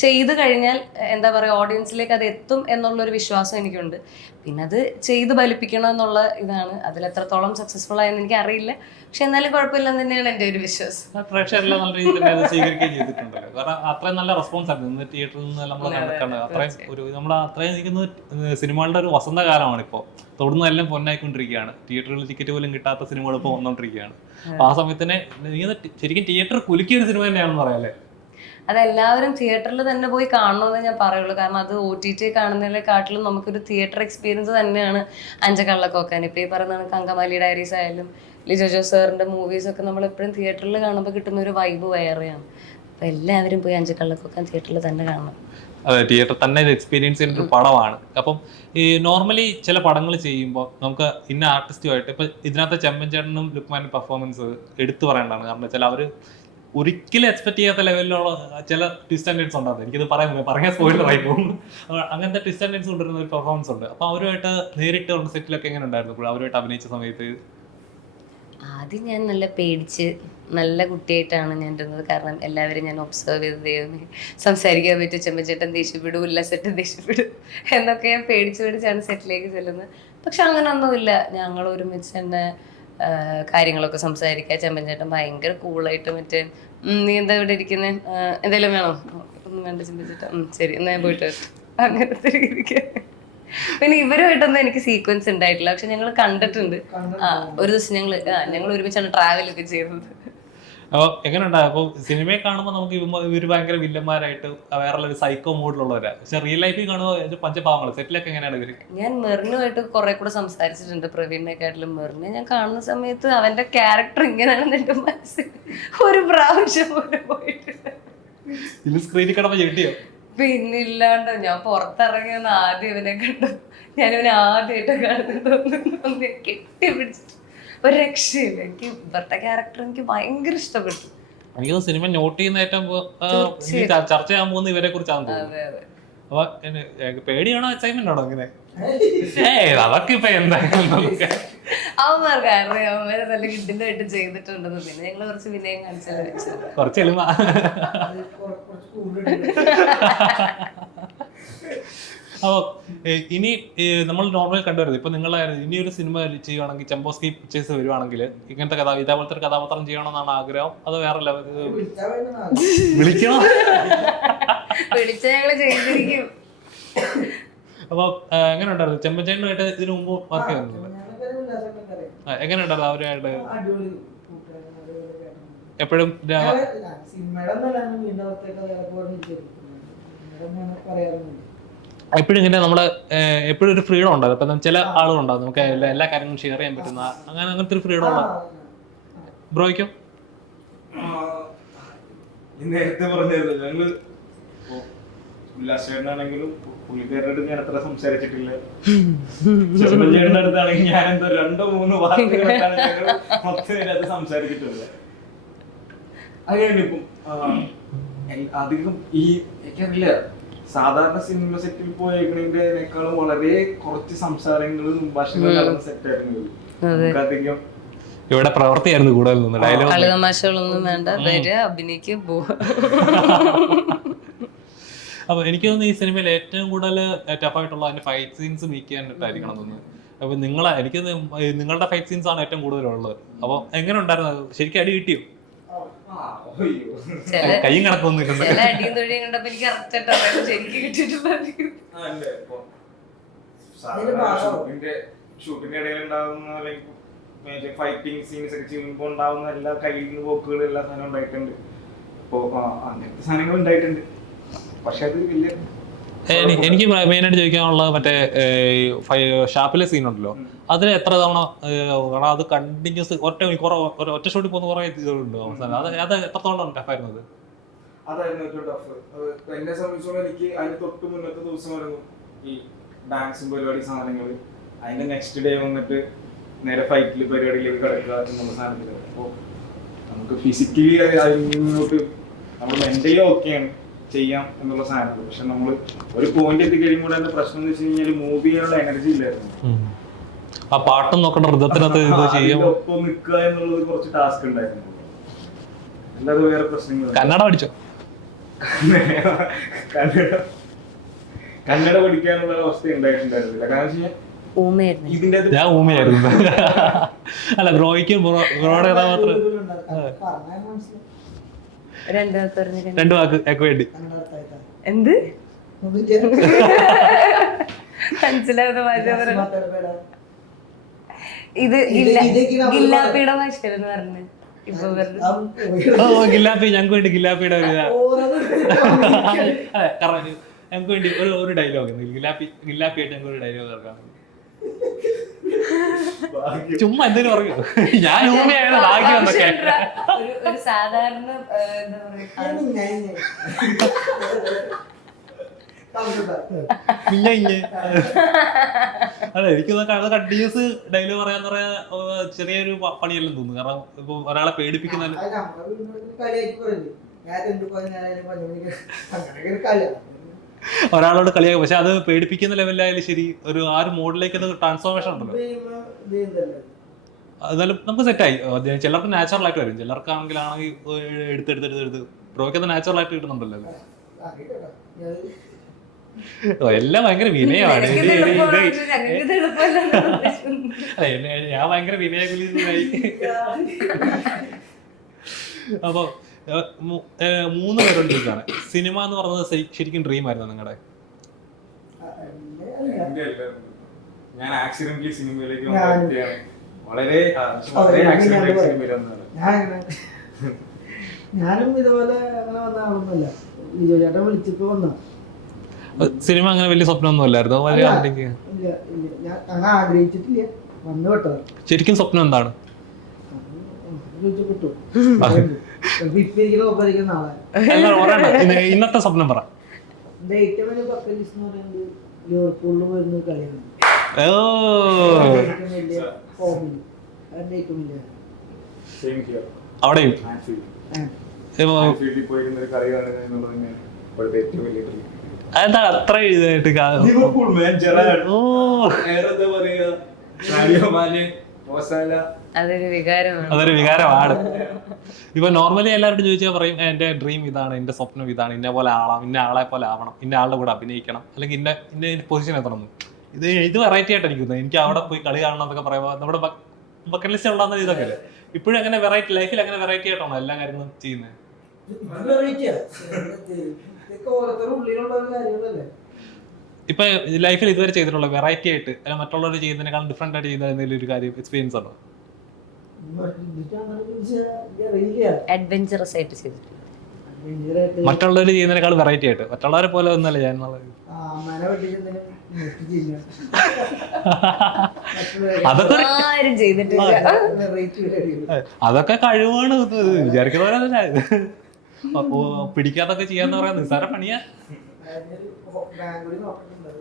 ചെയ്തു കഴിഞ്ഞാൽ എന്താ പറയുക, ഓഡിയൻസിലേക്ക് അത് എത്തും എന്നുള്ളൊരു വിശ്വാസം എനിക്കുണ്ട്. പിന്നെ അത് ചെയ്ത് ഫലിപ്പിക്കണം എന്നുള്ള ഇതാണ്. അതിൽ എത്രത്തോളം സക്സസ്ഫുൾ ആയെന്ന് എനിക്ക് അറിയില്ല, പക്ഷെ എന്നാലും കുഴപ്പമില്ലെന്ന് തന്നെയാണ് എൻ്റെ ഒരു വിശ്വാസം. പ്രേക്ഷകരെല്ലാം നല്ല രീതിയിൽ തന്നെ സ്വീകരിക്കുകയും ചെയ്തിട്ടുണ്ടല്ലോ. കാരണം അത്രയും നല്ല റെസ്പോൺസ് ആയിരുന്നു ഇന്ന് തിയേറ്ററിൽ നിന്ന് നമ്മൾ കണ്ടത്. അത്രയും നമ്മൾ അത്രയും നിൽക്കുന്ന സിനിമകളുടെ ഒരു വസന്തകാലമാണ് ഇപ്പോൾ. തൊടുന്നതെല്ലാം പൊന്നായിക്കൊണ്ടിരിക്കുകയാണ്. തിയേറ്ററിൽ ടിക്കറ്റ് പോലും കിട്ടാത്ത സിനിമകൾ ഇപ്പോൾ വന്നുകൊണ്ടിരിക്കുകയാണ്. അപ്പൊ ആ സമയത്തിന് ശരിക്കും തിയേറ്റർ കുലുക്കിയ ഒരു സിനിമ തന്നെയാണെന്ന് പറയാല്ലേ? അതെല്ലാവരും തിയേറ്ററിൽ തന്നെ പോയി കാണണമെന്ന് ഞാൻ പറയുള്ളൂ. കാരണം അത് OTT കാണുന്നതിനെക്കാട്ടിലും നമുക്കൊരു തിയേറ്റർ എക്സ്പീരിയൻസ് തന്നെയാണ് അഞ്ചക്കള്ളക്കോക്കാൻ. ഇപ്പം ഈ പറയുന്ന കണക്ക് അങ്കമാലി ഡയറീസ് ആയാലും ലിജോ ജോസ് സാറിൻ്റെ മൂവീസൊക്കെ നമ്മൾ എപ്പോഴും തിയേറ്ററിൽ കാണുമ്പോൾ കിട്ടുന്ന ഒരു വൈബ് വേറെയാണ്. അപ്പം എല്ലാവരും പോയി അഞ്ചക്കള്ളക്കോക്കാൻ തിയേറ്ററിൽ തന്നെ കാണണം. അതെ, തിയേറ്റർ തന്നെ എക്സ്പീരിയൻസ് ചെയ്യുന്ന ഒരു പടമാണ്. അപ്പം ഈ നോർമലി ചില പടങ്ങൾ ചെയ്യുമ്പോൾ നമുക്ക് ഇന്ന ആർട്ടിസ്റ്റുമായിട്ട്, ഇപ്പം ഇതിനകത്ത് ചെമ്പൻ ചേട്ടനും ലുക്മാനും പെർഫോമൻസ് എടുത്തു പറയേണ്ടതാണ്. കാരണം വെച്ചാൽ അവർ ഒരിക്കലും എക്സ്പെക്ട് ചെയ്യാത്ത ലെവലിലുള്ള ചില ട്വിസ്റ്റ് ആൻഡ് ടേൺസ് ഉണ്ടാകും. എനിക്കിത് പറയാൻ സ്പോയിലർ ആയി പോകും. അങ്ങനത്തെ ട്വിസ്റ്റ് ആൻഡ് ടേൺസ് കൊണ്ടുവരുന്ന ഒരു പെർഫോമൻസ് ഉണ്ട്. അപ്പോൾ അവരുമായിട്ട് നേരിട്ട് സെറ്റിലൊക്കെ എങ്ങനെ ഉണ്ടായിരുന്നു അവരുമായിട്ട് അഭിനയിച്ച സമയത്ത്? ആദ്യം ഞാൻ നല്ല പേടിച്ച് നല്ല കുട്ടിയായിട്ടാണ് ഞാൻ ഇരുന്നത്. കാരണം എല്ലാവരും ഞാൻ ഒബ്സർവ് ചെയ്ത് ദൈവമേ സംസാരിക്കാൻ പറ്റും, ചെമ്പച്ചേട്ടൻ ദേഷ്യപ്പെടും, ഉല്ലാസേട്ടൻ ദേഷ്യപ്പെടും എന്നൊക്കെ ഞാൻ പേടിച്ചാണ് സെറ്റിലേക്ക് ചെല്ലുന്നത്. പക്ഷെ അങ്ങനൊന്നുമില്ല. ഞങ്ങൾ ഒരുമിച്ച് തന്നെ കാര്യങ്ങളൊക്കെ സംസാരിക്കുക. ചെമ്പൻചേട്ടൻ ഭയങ്കര കൂളായിട്ട് നീ എന്താ ഇവിടെ ഇരിക്കുന്നത്, എന്തെങ്കിലും വേണോ? ഒന്നും വേണ്ട ചെമ്പൻചേട്ടൻ, ശരി എന്നാ ഞാൻ പോയിട്ട് അങ്ങനത്തെ രീതിക്ക്. പിന്നെ ഇവരുമായിട്ടൊന്നും എനിക്ക് സീക്വൻസ് ഉണ്ടായിട്ടില്ല, പക്ഷെ ഞങ്ങൾ കണ്ടിട്ടുണ്ട്. ഒരു ദിവസം ഞങ്ങൾ ഒരുമിച്ചാണ് ട്രാവലൊക്കെ ചെയ്തത്. അപ്പോൾ എങ്ങനെ ഉണ്ടാകും? അപ്പോൾ സിനിമയെ കാണുമ്പോൾ നമുക്ക് ഇവർ ഭയങ്കര വില്ലന്മാരായിട്ട് വേറെ ഒരു സൈക്കോ മോഡിലുള്ളവരാ. പക്ഷെ റിയൽ ലൈഫിൽ കാണുമ്പോൾ പഞ്ചപാവങ്ങൾ. സെറ്റിലൊക്കെ എങ്ങനെയാണ് ഇവര്? ഞാൻ മെറിനുമായിട്ട് കുറെ കൂടെ സംസാരിച്ചിട്ടുണ്ട്. പ്രവീണിനെക്കാട്ടിലും മെറിനെ ഞാൻ കാണുന്ന സമയത്ത് അവന്റെ ക്യാരക്ടർ ഇങ്ങനെയാണെന്ന് എന്റെ മനസ്സിൽ ഒരു പ്രാവശ്യം പോലും പോയിട്ടില്ല. ഇത് സ്ക്രീനിൽ കിടന്ന് ചെട്ടിയോ? പിന്നില്ലാണ്ട് ഞാൻ പുറത്തിറങ്ങിയെന്ന് ആദ്യം ഇവനെ കണ്ടു. ഞാനിവനെ ആദ്യമായിട്ട് കാണുന്നത് കെട്ടിപ്പിടിച്ചിട്ട് ഒരു രക്ഷയില്ല. എനിക്ക് ഇവരുടെ ക്യാരക്ടർ എനിക്ക് ഭയങ്കര ഇഷ്ടപ്പെട്ടു. എനിക്ക് സിനിമ നോട്ട് ചെയ്യുന്ന ഏറ്റവും ചർച്ച ചെയ്യാൻ പോകുന്ന ഇവരെ കുറിച്ചാണ് തോന്നുന്നത്. അപ്പൊ പേടിയാണോ എക്സൈറ്റ്മെന്റ് ആണോ? അങ്ങനെ അതൊക്കെ ഇപ്പൊ എന്തായാലും അവന്മാർക്ക് അറിയാം, അവന്മാരെ നല്ല കിഡിലായിട്ട് ചെയ്തിട്ടുണ്ടെന്ന്. പിന്നെ ഞങ്ങള് കുറച്ച് വിനയം കാണിച്ചു, കുറച്ച് എളിമ. അപ്പോൾ ഇനി നമ്മൾ നോർമലി കണ്ടുവരുന്നത് ഇപ്പൊ നിങ്ങൾ ഇനി ഒരു സിനിമ ചെയ്യുവാണെങ്കിൽ, ചെമ്പോസ്കി പിക്ചേഴ്സ് വരുവാണെങ്കിൽ ഇങ്ങനത്തെ ഇതേപോലത്തെ ഒരു കഥാപാത്രം ചെയ്യണമെന്നാണ് ആഗ്രഹം? അത് വേറെ വിളിക്കണോ? വിളിച്ച ഞങ്ങള് ചെയ്തിരിക്കും. അപ്പൊ എങ്ങനെ ഉണ്ടായിരുന്നു ചെമ്പൻചേട്ടനുമായിട്ട് ഇതിനു മുമ്പ് വർക്ക് ചെയ്യുന്നത്? എങ്ങനെ ഉണ്ടായിരുന്നു അവരുമായിട്ട്? എപ്പോഴും എപ്പോഴും ഇങ്ങനെ നമ്മള് എപ്പോഴും ഒരു ഫ്രീഡം ഉണ്ടാകും. ഇപ്പൊ ചില ആളുകളുണ്ടാകും നമുക്ക് എല്ലാ കാര്യങ്ങളും ഷെയർ ചെയ്യാൻ പറ്റുന്ന അങ്ങനത്തെ ഒരു ഫ്രീഡം ഉണ്ടാകും. ബ്രോയ്ക്കോ? ഈ നേരത്തെ പറഞ്ഞായിരുന്നു ഞങ്ങള് ഉല്ലാസേട്ടനാണെങ്കിലും പുള്ളിക്കാരുടെ അടുത്ത് ഞാൻ അത്ര സംസാരിച്ചിട്ടില്ല. ചേട്ടൻ്റെ അടുത്താണെങ്കിൽ ഞാൻ എന്തോ 2-3 വാക്കുകളാണ് ഞങ്ങൾ മൊത്തം അതിനകത്ത് സംസാരിച്ചിട്ടുള്ളത്. അങ്ങനെയാണ് ഇപ്പം അധികം ഈ എനിക്കറിയില്ല, സാധാരണ സിനിമ സെറ്റിൽ പോയേക്കണേക്കാളും വളരെ കുറച്ച് സംസാരങ്ങളും ഭാഷകളും നടന്ന സെറ്റായിരുന്നു. അധികം ഇവിടെ പ്രവൃത്തിയായിരുന്നു കൂടുതൽ ഡയലോഗ് കളിതമാശകളൊന്നും വേണ്ട, വരിക അഭിനയിക്ക് പോവാ. അപ്പൊ എനിക്ക് തോന്നുന്നു ഈ സിനിമയിൽ ഏറ്റവും കൂടുതൽ ടഫായിട്ടുള്ള അതിന്റെ ഫൈറ്റ് സീൻസ് മേക്ക് ചെയ്യാനായിട്ടായിരിക്കണം തോന്നുന്നത്. അപ്പൊ എനിക്ക് നിങ്ങളുടെ ഫൈറ്റ് സീൻസ് ആണ് ഏറ്റവും കൂടുതലുള്ളത്. അപ്പൊ എങ്ങനെ ഉണ്ടായിരുന്നു? ശരിക്കും അടി കിട്ടിയോ? കയ്യും കണക്കൊന്നും ചില അടിയും തൊഴിയും കണ്ടപ്പോ എനിക്ക് കറക്റ്റായിട്ട് ശരിക്കും കിട്ടിയിട്ടുള്ളത്. ഷൂട്ടിന്റെ ഇടയിൽ ഉണ്ടാകുന്ന ഫൈറ്റിംഗ് സീൻസ് ഒക്കെ ചെയ്യുമ്പോൾ ഉണ്ടാവുന്ന എല്ലാ കയ്യിൽ നിന്ന് പോക്കുകൾ എല്ലാ സാധനവും ഉണ്ടായിട്ടുണ്ട്. അപ്പോ അങ്ങനത്തെ സാധനങ്ങൾ ഉണ്ടായിട്ടുണ്ട്. പക്ഷെ അത് വലിയ എനിക്ക് മെയിനായിട്ട് ചോദിക്കാനുള്ളത് മറ്റേ ഷാപ്പിലെ സീൻ ഉണ്ടല്ലോ, അതിൽ എത്ര തവണ അത് കണ്ടിന്യൂസ് ഒറ്റ ഷോട്ടിൽ പോകുന്ന കുറെ ഇതുണ്ട് അവസാനം, അത് എത്രത്തോളം ടഫായിരുന്നത്? അതായിരുന്നു ഏറ്റവും ടഫ്. എന്നെ സംബന്ധിച്ചോളം എനിക്ക് അതിന് തൊട്ട് മുന്നത്തെ ദിവസമായിരുന്നു ഈ ഡാൻസും പരിപാടി സാധനങ്ങൾ. അതിന്റെ നെക്സ്റ്റ് ഡേ വന്നിട്ട് നേരെ ഫൈറ്റിൽ പരിപാടിയിലേക്ക് കിടക്കുക എന്നുള്ള സാധനത്തിൽ. അപ്പോൾ നമുക്ക് ഫിസിക്കലി അതിനോട്ട് നമ്മൾ മെന്റലി ഓക്കെയാണ്, ചെയ്യാം എന്നുള്ള സാധനങ്ങൾ. പക്ഷെ നമ്മൾ ഒരു പോയിന്റ് എത്തി കഴിയുമ്പോൾ അതിന്റെ പ്രശ്നം എന്ന് വെച്ച് കഴിഞ്ഞാൽ മൂവ് ചെയ്യാനുള്ള എനർജി ഇല്ലായിരുന്നു. ആ പാട്ടും നോക്കണ്ട, ഒപ്പം നിൽക്കുക എന്നുള്ളത് കുറച്ച് ടാസ്ക് ഉണ്ടായിരുന്നു. അല്ലാതെ വേറെ പ്രശ്നങ്ങൾ. കന്നഡ പഠിച്ചോ? കന്നഡ പഠിക്കാനുള്ള അവസ്ഥ ഉണ്ടായിട്ടുണ്ടായിരുന്നില്ല. കാരണം ഇതിന്റെ ഞാൻ ഊമയായിരുന്നു. അല്ല ബ്രോയ്ക്ക് ബ്രോയുടെ കഥാപാത്രം രണ്ടു വാക്ക് വേണ്ടി എന്ത് മനസ്സിലാവുന്ന ഭാഷ ഇത് ഗില്ലാപ്പിയുടെ ഭാഷയെന്ന് പറഞ്ഞു. ഇപ്പൊ ഗില്ലാപ്പി ഞങ്ങൾക്ക് വേണ്ടി ഗില്ലാപ്പിയുടെ ഞങ്ങൾക്ക് വേണ്ടി ഒരു ഡയലോഗ് ഗില്ലാപ്പിയായിട്ട് ഞങ്ങൾക്ക് ഒരു ഡയലോഗ് ഇറക്കാം. ചുമ്മാ എന്തിനു പറയൂ, ഞാൻ ഊമയാണ് ഭാഗ്യം എന്നൊക്കെ. ഒരു സാധാരണ അതെ, എനിക്ക് കണ്ടിന്യൂസ് ഡയലോഗ് പറയാന്ന് പറയാ ചെറിയൊരു പണിയെല്ലാം തോന്നുന്നു. കാരണം ഇപ്പൊ ഒരാളെ പേടിപ്പിക്കുന്ന ഒരാളോട് കളിയാക്കും, പക്ഷെ അത് പേടിപ്പിക്കുന്ന ലെവലിലായാലും ശരി ഒരു ആ ഒരു മോഡിലേക്ക് അത് ട്രാൻസ്ഫോർമേഷൻ ഉണ്ടല്ലോ. എന്നാലും നമുക്ക് സെറ്റായി. ചിലർക്ക് നാച്ചുറൽ ആയിട്ട് വരും, ചിലർക്കാണെങ്കിലാണെങ്കിൽ എടുത്ത് ബ്രോയ്ക്ക് അത് നാച്ചുറൽ ആയിട്ട് കിട്ടുന്നുണ്ടല്ലോ. എല്ലാം ഭയങ്കര വിനയമാണ്. ഞാൻ ഭയങ്കര വിനയകുലീനായി. അപ്പൊ 3 പേരുണ്ടാണ്. സിനിമ എന്ന് പറഞ്ഞത് ശരിക്കും ഡ്രീം ആയിരുന്നു നിങ്ങളുടെ? ഞാൻ ആക്സിഡന്റലി സിനിമയിലേക്ക് വളരെ ഞാനും ഇതുപോലെ അങ്ങനെ വന്ന ആളൊന്നുമല്ല. ലിജോ ചേട്ടൻ വിളിച്ചപ്പോ വന്ന സിനിമ അങ്ങനെ വലിയ സ്വപ്നമൊന്നും അല്ലായിരുന്നു? ഞാൻ അങ്ങനെ ആഗ്രഹിച്ചിട്ടില്ല, വന്നു പെട്ടത്. ശരിക്കും സ്വപ്നം എന്താണ്? കിട്ടും ഇന്നത്തെ സ്വപ്നം പറ. എന്റെ ഏറ്റവും വലിയ ബക്കറ്റ് ലിസ്റ്റ് എന്ന് പറയുന്നത് ലിവർപൂളിൽ പോയിരുന്ന കളിയാണ്. അവിടെയും അതെന്താ അത്ര എഴുതായിട്ട്? അതൊരു വികാരമാണ്. ഇപ്പൊ നോർമലി എല്ലാവരോടും ചോദിച്ചാൽ പറയും എന്റെ ഡ്രീം ഇതാണ്, എന്റെ സ്വപ്നം ഇതാണ്, ഇന്ന പോലെ ആവാം, ഇന്ന ആളെ പോലെ ആവണം, ഇന്ന ആളുടെ കൂടെ അഭിനയിക്കണം, അല്ലെങ്കിൽ ഇന്ന പൊസിഷൻ എത്തണം. ഇത് വെറൈറ്റി ആയിട്ട് എനിക്ക് തോന്നുന്നത്. എനിക്ക് അവിടെ പോയി കളി കാണണം എന്നൊക്കെ പറയുമ്പോൾ നമ്മുടെ ബക്കറ്റ് ലിസ്റ്റ് ഉള്ള ഇതൊക്കെ അല്ലേ. ഇപ്പോഴും അങ്ങനെ വെറൈറ്റി ലൈഫിൽ അങ്ങനെ വെറൈറ്റി ആയിട്ടാണോ എല്ലാ കാര്യങ്ങളും ചെയ്യുന്നത്? ഇപ്പൊ ലൈഫിൽ ഇതുവരെ ചെയ്തിട്ടുള്ള വെറൈറ്റി ആയിട്ട് അല്ല മറ്റുള്ളവർ ചെയ്യുന്നതിനേക്കാളും ഡിഫറെന്റ് ആയിട്ട് ചെയ്ത എന്തെങ്കിലും ഒരു കാര്യം എക്സ്പീരിയൻസ് ഉണ്ടോ? അഡ്വഞ്ചറസ് ആയിട്ട് ചെയ്തിട്ടുണ്ട്. മറ്റുള്ളവർ ചെയ്യുന്നതിനേക്കാൾ വെറൈറ്റി ആയിട്ട്, മറ്റുള്ളവരെ പോലെ ഒന്നല്ല ഞാൻ. അതൊക്കെ കഴിവാണ് വിചാരിക്കുന്നവരല്ല. പിടിക്കാതൊക്കെ ചെയ്യാന്ന് പറയാൻ നിസ്സാര പണിയാ. ബാംഗ്ലൂർ നോക്കിയിട്ടുണ്ടത്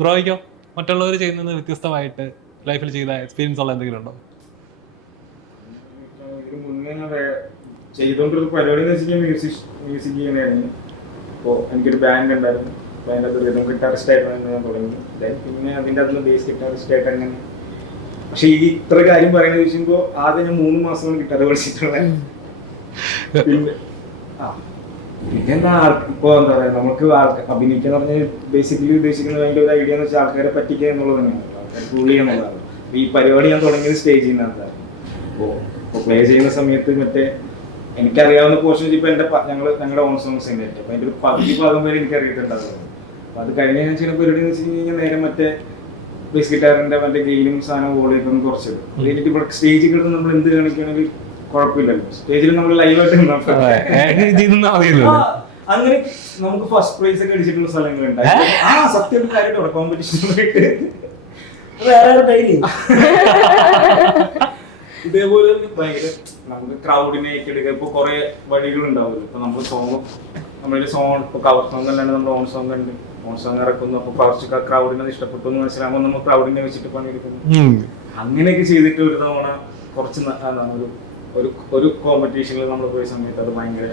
ബ്രോയ്ക്കോ മറ്റുള്ളവർ ചെയ്യുന്നത് വ്യത്യസ്തമായിട്ട് ലൈഫിൽ ചെയ്ത എക്സ്പീരിയൻസ് ഉള്ള എന്തെങ്കിലും ഉണ്ടോ? ഇതിന് മുന്നേ ഞാൻ ചെയ്തോണ്ടൊരു പരിപാടി എന്ന് വെച്ചാൽ മ്യൂസിക് ചെയ്യുന്നതായിരുന്നു. അപ്പോൾ എനിക്കൊരു ബാൻഡ് ഉണ്ടായിരുന്നു. ബാൻഡ് അത് റിതം ഗിറ്റാറിസ്റ്റ് ആയിട്ടാണ് ഞാൻ തുടങ്ങി. പിന്നെ അതിൻ്റെ അതിൽ ബേസ് ഗിറ്റാറിസ്റ്റ് ആയിട്ട് അങ്ങനെ. പക്ഷെ ഈ ഇത്ര കാര്യം പറയുന്നത് വെച്ചുമ്പോൾ ആദ്യം ഞാൻ 3 മാസം ഗിറ്റാർ പഠിച്ചിട്ടുള്ളത്. പിന്നെ ഇതെന്താ ഇപ്പൊ എന്താ പറയാ, നമുക്ക് അഭിനയിക്കുക എന്ന് പറഞ്ഞാൽ ബേസിക്കലി ഉദ്ദേശിക്കുന്നത് അതിന്റെ ഒരു ഐഡിയ എന്ന് വെച്ചാൽ ആൾക്കാരെ പറ്റിക്കുക എന്നുള്ളത് തന്നെയാണ്, ആൾക്കാരെ ഫൂൾ ചെയ്യുക എന്നുള്ളതാണ്. ഈ പരിപാടി ഞാൻ തുടങ്ങിയത് സ്റ്റേജിൽ നിന്നാണ്. അപ്പോൾ പ്ലേ ചെയ്യുന്ന സമയത്ത് മറ്റേ എനിക്കറിയാവുന്ന പോർഷൻസ് ഇപ്പൊ ഞങ്ങളുടെ ഓൺ സോങ്സ് തന്നെ. അപ്പൊ അതിന്റെ ഒരു പകുതി ഭാഗം വരെ എനിക്ക് അറിയത്തുണ്ടാവുന്നത്. അപ്പൊ അത് കഴിഞ്ഞ ഞാൻ ചെയ്യുന്ന പരിപാടി എന്ന് വെച്ച് കഴിഞ്ഞാൽ നേരെ മറ്റേ ബേസ് ഗിറ്റാറിന്റെ മറ്റേ ഗെയിനും സാധനം വോളിയൊക്കെ ഒന്ന് കുറച്ചത് കഴിഞ്ഞിട്ട് ഇവിടെ സ്റ്റേജിൽ കിടന്ന് നമ്മൾ എന്ത് കാണിക്കുകയാണെങ്കിൽ കുഴപ്പമില്ലല്ലോ. സ്റ്റേജിൽ നമ്മൾ ലൈവായിട്ട് അങ്ങനെ നമുക്ക് ഫസ്റ്റ് പ്രൈസ് ഒക്കെ അടിച്ചിട്ടുള്ള സ്ഥലങ്ങളുണ്ട്. സത്യം കാര്യമായിട്ട് കോമ്പറ്റീഷൻ വേറെ കയ്യില് ഇതേപോലെ ഭയങ്കര നമുക്ക് ക്രൗഡിനെ ഏറ്റെടുക്കുക. ഇപ്പൊ കുറെ വഴികളുണ്ടാവുമല്ലോ. ഇപ്പൊ നമ്മൾ നമ്മളൊരു സോങ് ഇപ്പൊ കവർ സോങ് അല്ലാണ്ട് നമ്മൾ ഓൺ സോങ് ഉണ്ട്. ഓൺ സോങ് ഇറക്കുന്നു. അപ്പൊ കുറച്ച് ക്രൗഡിനെ ഇഷ്ടപ്പെട്ടു എന്ന് മനസ്സിലാകുമ്പോൾ നമ്മൾ ക്രൗഡിനെ വെച്ചിട്ട് പണിയെടുക്കുന്നു. അങ്ങനെയൊക്കെ ചെയ്തിട്ട് ഒരു തവണ കുറച്ച് ഒരു കോമ്പറ്റീഷനിൽ നമ്മൾ പോയ സമയത്ത് അത് ഭയങ്കര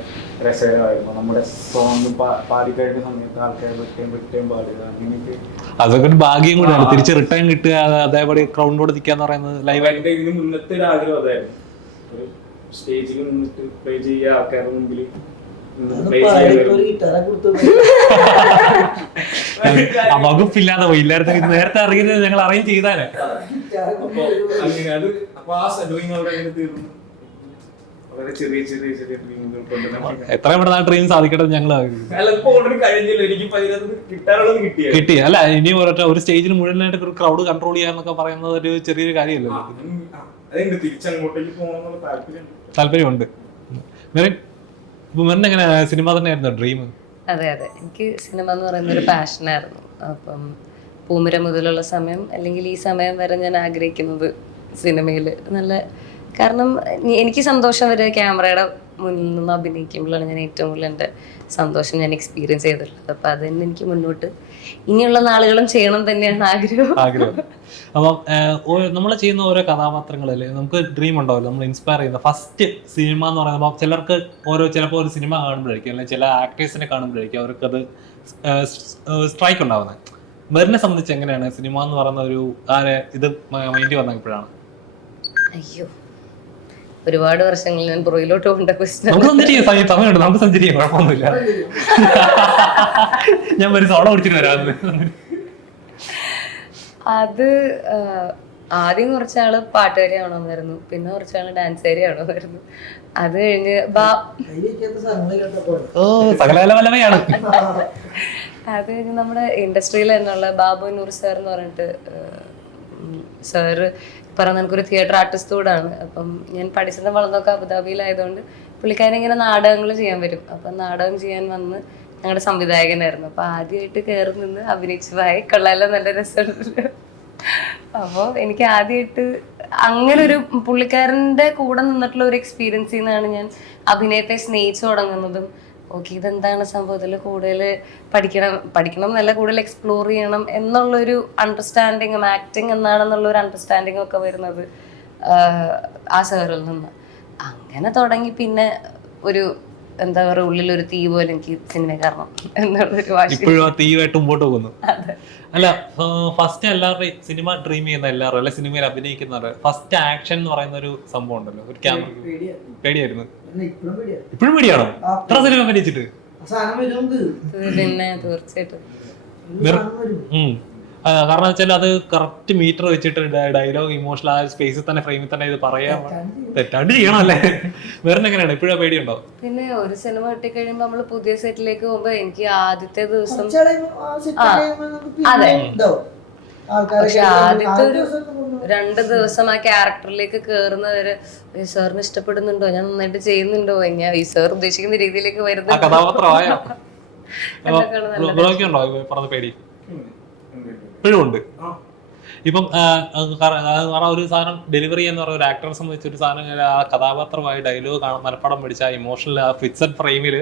രസകരമായിരുന്നു. നമ്മുടെ സോങ് പാടി കഴിഞ്ഞ സമയത്ത് ആൾക്കാർ വിട്ടേം പാടുക അങ്ങനെയൊക്കെ. അതൊക്കെ ഒരു ഭാഗ്യം കൂടെയാണ്, തിരിച്ച് റിട്ടേൺ കിട്ടുക, അതേപോലെ ക്രൗഡിനോട് നിൽക്കാന്ന് പറയുന്നത് ലൈവായിട്ട്. ഇതിന് മുന്നത്തെ ഒരു ആഗ്രഹം അതായിരുന്നു, ഒരു സ്റ്റേജിൽ നിന്നിട്ട് പ്ലേ ചെയ്യുക, ആൾക്കാരുടെ മുമ്പിൽ ഗിറ്റാറെ കൊടുത്തു. വകുപ്പില്ലാതെ പോയി. ഇല്ലായിരുന്നു നേരത്തെ അറിയുന്നത് ഞങ്ങൾ അറേഞ്ച് ചെയ്താലേ. അങ്ങനെ അത് അപ്പൊ ആ ഡ്രീം അവിടെ അങ്ങനെ തീർന്നു. വളരെ ചെറിയ ചെറിയ ചെറിയ ഡ്രീമുകൾ കൊണ്ട് എത്രയും പെട്ടെന്ന് ആ ഡ്രീം സാധിക്കട്ടെ ഞങ്ങൾ കഴിഞ്ഞില്ല. എനിക്ക് കിട്ടാനുള്ളത് കിട്ടി. അല്ല ഇനി ഒരു സ്റ്റേജിൽ മുഴുവനായിട്ട് ഒരു ക്രൗഡ് കൺട്രോൾ ചെയ്യാന്നൊക്കെ പറയുന്നത് ഒരു ചെറിയൊരു കാര്യമല്ലല്ലോ. അതെന്ത് തിരിച്ചങ്ങോട്ടേക്ക് പോകണമെന്നുള്ള താല്പര്യമുണ്ട്. മെറിൻ എങ്ങനെ സിനിമ തന്നെയായിരുന്നു ഡ്രീം? അതെ അതെ, എനിക്ക് സിനിമ എന്ന് പറയുന്ന ഒരു പാഷനായിരുന്നു. അപ്പം പൂമുര മുതലുള്ള സമയം അല്ലെങ്കിൽ ഈ സമയം വരെ ഞാൻ ആഗ്രഹിക്കുന്നത് സിനിമയിൽ നല്ല, കാരണം എനിക്ക് സന്തോഷം വരെ ക്യാമറയുടെ മുന്നിൽ നിന്ന് അഭിനയിക്കുമ്പോഴാണ് ഞാൻ ഏറ്റവും കൂടുതൽ എൻ്റെ സന്തോഷം ഞാൻ എക്സ്പീരിയൻസ് ചെയ്തിട്ടുള്ളത്. അപ്പം അത് തന്നെ എനിക്ക് മുന്നോട്ട് ഇനിയുള്ള നാളുകളും ചെയ്യണം തന്നെയാണ് ആഗ്രഹം. അപ്പം നമ്മൾ ചെയ്യുന്ന ഓരോ കഥാപാത്രങ്ങളിൽ നമുക്ക് ഡ്രീം ഉണ്ടാവില്ല, നമ്മൾ ഇൻസ്പയർ ചെയ്യുന്ന ഫസ്റ്റ് സിനിമ എന്ന് പറയുമ്പോൾ ചിലർക്ക് ചിലപ്പോൾ ഒരു സിനിമ കാണുമ്പോഴായിരിക്കും, അല്ലെങ്കിൽ ചില ആക്ടേഴ്സിനെ കാണുമ്പോഴായിരിക്കും അവർക്കത് സ്ട്രൈക്ക് ഉണ്ടാവുന്നത്. മെറിനെ സംബന്ധിച്ച് എങ്ങനെയാണ് സിനിമ എന്ന് പറയുന്ന ഒരു ഇത് മൈൻഡ് വന്നപ്പോഴാണ്? അയ്യോ, ഒരുപാട് വർഷങ്ങളിൽ ഞാൻ പുറകിലോട്ട് കൊണ്ട ക്വസ്റ്റ്യൻ. നമുക്ക് സഞ്ചരി ചെയ്യാം, കുഴപ്പമൊന്നുമില്ല. ഞാൻ ഒരു സോഡ കുടിച്ചിട്ട് വരാം. അത് ആദ്യം കുറച്ചാള് പാട്ടുകാരി ആവണമെന്നായിരുന്നു, പിന്നെ കുറച്ചാള് ഡാൻസുകാരി ആവണമെന്നായിരുന്നു. അത് കഴിഞ്ഞ് അത് കഴിഞ്ഞ് നമ്മുടെ ഇൻഡസ്ട്രിയിൽ തന്നെയുള്ള ബാബു നൂർ സാർ എന്ന് പറഞ്ഞിട്ട് സാറ് പറഞ്ഞ എനിക്കൊരു തിയേറ്റർ ആർട്ടിസ്റ്റ് കൂടാണ്. അപ്പം ഞാൻ പഠിച്ചതും വളർന്നൊക്കെ അബുദാബിയിലായതുകൊണ്ട് പുള്ളിക്കാരൻ ഇങ്ങനെ നാടകങ്ങൾ ചെയ്യാൻ വരും. അപ്പം നാടകം ചെയ്യാൻ വന്ന് ഞങ്ങളുടെ സംവിധായകനായിരുന്നു. അപ്പം ആദ്യമായിട്ട് കയറി നിന്ന് അഭിനയിച്ചു പോയി, കൊള്ളാലോ, നല്ല രസമുണ്ട്. അപ്പോൾ എനിക്ക് ആദ്യമായിട്ട് അങ്ങനെ ഒരു പുള്ളിക്കാരൻ്റെ കൂടെ നിന്നിട്ടുള്ള ഒരു എക്സ്പീരിയൻസിൽ നിന്നാണ് ഞാൻ അഭിനയത്തെ സ്നേഹിച്ചു തുടങ്ങുന്നതും. ഓക്കെ, ഇതെന്താണ് സംഭവത്തിൽ കൂടുതൽ പഠിക്കണം എന്നല്ല, കൂടുതൽ എക്സ്പ്ലോർ ചെയ്യണം എന്നുള്ളൊരു അണ്ടർസ്റ്റാൻഡിങ്ങും ആക്ടിങ് എന്താണെന്നുള്ളൊരു അണ്ടർസ്റ്റാൻഡിങ്ങും ഒക്കെ വരുന്നത് ആ സാറിൽ നിന്ന്. അങ്ങനെ തുടങ്ങി പിന്നെ ഒരു എന്താ പറയുക, ഉള്ളിലൊരു തീ പോലെ എനിക്ക് സിനിമ കാരണം എന്നുള്ളൊരു വാശി. ഇപ്പോഴും ആ തീയുമായിട്ട് മുമ്പോട്ട് പോകുന്നു. അല്ല, ഫസ്റ്റ് എല്ലാവരുടെയും സിനിമ ഡ്രീം ചെയ്യുന്ന എല്ലാവരും അല്ലെ സിനിമയിൽ അഭിനയിക്കുന്നവർ ഫസ്റ്റ് ആക്ഷൻ എന്ന് പറയുന്ന ഒരു സംഭവം ഉണ്ടല്ലോ, ഒരു ക്യാമറ പേടിയായിരുന്നു. ഇപ്പോഴും പേടിയാണോ? എത്ര സിനിമ അഭിനയിച്ചിട്ട്? പിന്നെ തീർച്ചയായിട്ടും കാരണം വെച്ചാൽ അത് കറക്റ്റ് മീറ്റർ വെച്ചിട്ട് ഡയലോഗ് ഇമോഷണൽ ആ സ്പേസിൽ തന്നെ ഫ്രെയിമിൽ തന്നെ ഇത് പറയാൻ തെറ്റാണ്ട് ചെയ്യണം അല്ലേ? വേറെ എങ്ങനെയാണ്? ഇപ്പോഴാ പേടിയുണ്ടോ? പിന്നെ ഒരു സിനിമ കിട്ടിക്കഴിയുമ്പോ നമ്മള് പുതിയ സെറ്റിലേക്ക് പോകുമ്പോ എനിക്ക് ആദ്യത്തെ ദിവസം അതെ, പക്ഷെ ആദ്യത്തെ ഒരു 2 ദിവസം ആ ക്യാരക്ടറിലേക്ക് കേറുന്നവര് സാറിന് ഇഷ്ടപ്പെടുന്നുണ്ടോ, ഞാൻ നന്നായിട്ട് ചെയ്യുന്നുണ്ടോ, ഞാൻ ഈ സാർ ഉദ്ദേശിക്കുന്ന രീതിയിലേക്ക് വരുന്നുണ്ടോ, പേടി ഇപ്പോഴും ഉണ്ട്. ഇപ്പം ഒരു സാധനം ഡെലിവറി എന്ന് പറയുന്ന ഒരു ആക്ടറെ സംബന്ധിച്ച് ഒരു സാധനം ആ കഥാപാത്രമായി ഡയലോഗ് കാണാൻ മനപ്പാടം പഠിച്ച ആ ഇമോഷണൽ ആ ഫിക്സഡ് ഫ്രെയിമിൽ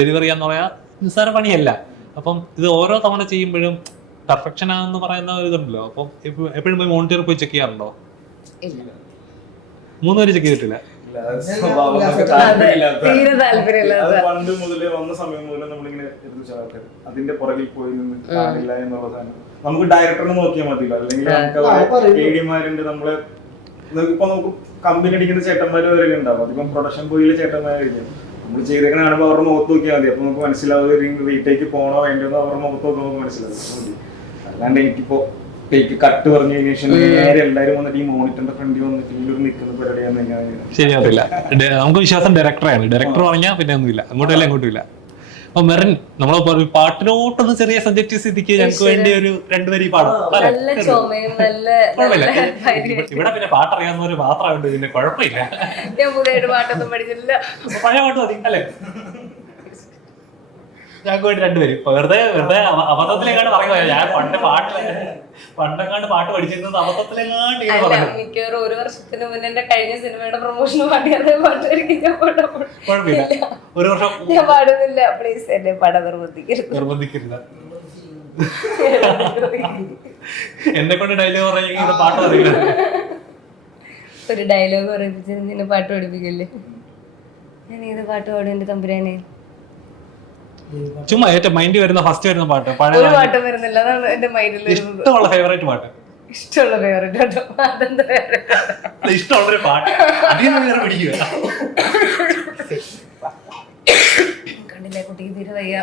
ഡെലിവറി ചെയ്യാന്ന് പറയാ നിസ്സാര പണിയല്ല. അപ്പം ഇത് ഓരോ തവണ ചെയ്യുമ്പോഴും പെർഫെക്ഷൻ ആണെന്ന് പറയുന്ന ഒരു ഇതുണ്ടല്ലോ. അപ്പം എപ്പോഴും പോയി മോണിറ്ററിൽ പോയി ചെക്ക് ചെയ്യാറുണ്ടോ? ഇല്ല, 3 പേര് ചെക്ക് ചെയ്തിട്ടില്ല. തീരെ താല്പര്യമില്ല. പണ്ട് മുതലേ വന്ന സമയം മുതലേ നമ്മളിങ്ങനെ ആൾക്കാർ അതിന്റെ പുറകിൽ പോയി നിന്ന് കാണില്ല എന്നുള്ള സാധനം നമുക്ക് ഡയറക്ടറിനെ നോക്കിയാൽ മതിയല്ലോ. അല്ലെങ്കിൽ നമുക്ക് ഏഡിമാരുണ്ട് നമ്മളെ ഇപ്പൊ നമുക്ക് കമ്പനി അടിക്കുന്ന ചേട്ടന്മാര് വരെ ഉണ്ടാവും. അതിപ്പം പ്രൊഡക്ഷൻ പോയിലെ ചേട്ടന്മാരായിരിക്കും. നമ്മൾ ചെയ്തേക്കണ കാണുമ്പോൾ അവരുടെ മുഖത്ത് നോക്കിയാൽ മതി. അപ്പൊ നമുക്ക് മനസ്സിലാവും റീടേക്ക് പോണോ വേണ്ടോ അവരുടെ മുഖത്ത് നോക്കുമ്പോൾ നമുക്ക് മനസ്സിലാവും. അല്ലാണ്ട് എനിക്കിപ്പോ ടേക്ക് കട്ട് പറഞ്ഞു കഴിഞ്ഞ ശേഷം നേരെ എല്ലാവരും വന്നിട്ട് ഈ മോണിറ്ററിന്റെ ഫ്രണ്ടിൽ വന്നിട്ട് ഇതിലൊരു നിൽക്കുന്ന പരിപാടിയാന്ന് ശരിയാവില്ല. നമുക്ക് വിശ്വാസം ഡയറക്ടറാണ്. ഡയറക്ടർ പറഞ്ഞാൽ പിന്നെ ഒന്നുമില്ല, അങ്ങോട്ടില്ല ഇങ്ങോട്ടുമില്ല. അപ്പൊ മെറിൻ നമ്മളെ പാട്ടിലോട്ടൊന്ന് ചെറിയ സബ്ജക്ട് സ്ഥിതിക്ക് ഞങ്ങൾക്ക് വേണ്ടി ഒരു 2 വരി പാടും. ഇവിടെ പിന്നെ പാട്ടറിയാവുന്നവര് മാത്രമുണ്ട്, പിന്നെ കുഴപ്പമില്ല. ഞാൻ പുതിയായിട്ട് പാട്ടൊന്നും പഠിച്ചില്ല, പഴയ പാട്ട് മതി അല്ലേ? ഞങ്ങൾക്ക് വേണ്ടി 2 വരി. വെറുതെ അബദ്ധത്തിലേക്കാണ് പറയുക. ഞാൻ പണ്ടെങ്ങാണ്ട് പാട്ട് പഠിച്ചിരുന്നത് അബദ്ധത്തിലേക്കാണ്ട് മിക്കവാറും 1 വർഷത്തിന് മുന്നേ എന്റെ കഴിഞ്ഞ സിനിമയുടെ പ്രൊമോഷൻ പാടി അതേ പാട്ടായിരിക്കും ഞാൻ കുഴപ്പമില്ല. ഒരു വർഷം ഞാൻ പാടുന്നില്ല. പ്ലീസ് എന്നെ പാടാൻ നിർബന്ധിക്കരുത്. എന്നെ കൊണ്ട് ഡയലോഗ് പറഞ്ഞെങ്കിൽ പാട്ട് അറിയില്ല. ഒരു ഡയലോഗ് പറയിപ്പിച്ച് നിന്നെ പാട്ട് പഠിപ്പിക്കല്ലേ? ഞാൻ ഏത് പാട്ട് പാടും എന്റെ തമ്പുരാനെ? ചുമ്മാ ഏറ്റവും മൈൻഡിൽ വരുന്ന ഫസ്റ്റ് വരുന്ന പാട്ട് ഒരു പാട്ടും വരുന്നില്ല, അതാണ് എന്റെ മൈൻഡിൽ വരുന്നത്. ഇഷ്ടമുള്ള ഫേവറേറ്റ് പാട്ട്? ഇഷ്ടമുള്ള ഫേവറേറ്റ് പാട്ടോ? അതെന്താ ഇഷ്ടമുള്ളൊരു പാട്ട് പിടിക്കുക. കണ്ടില്ലേ കുട്ടിക്ക് തീരെ വയ്യ.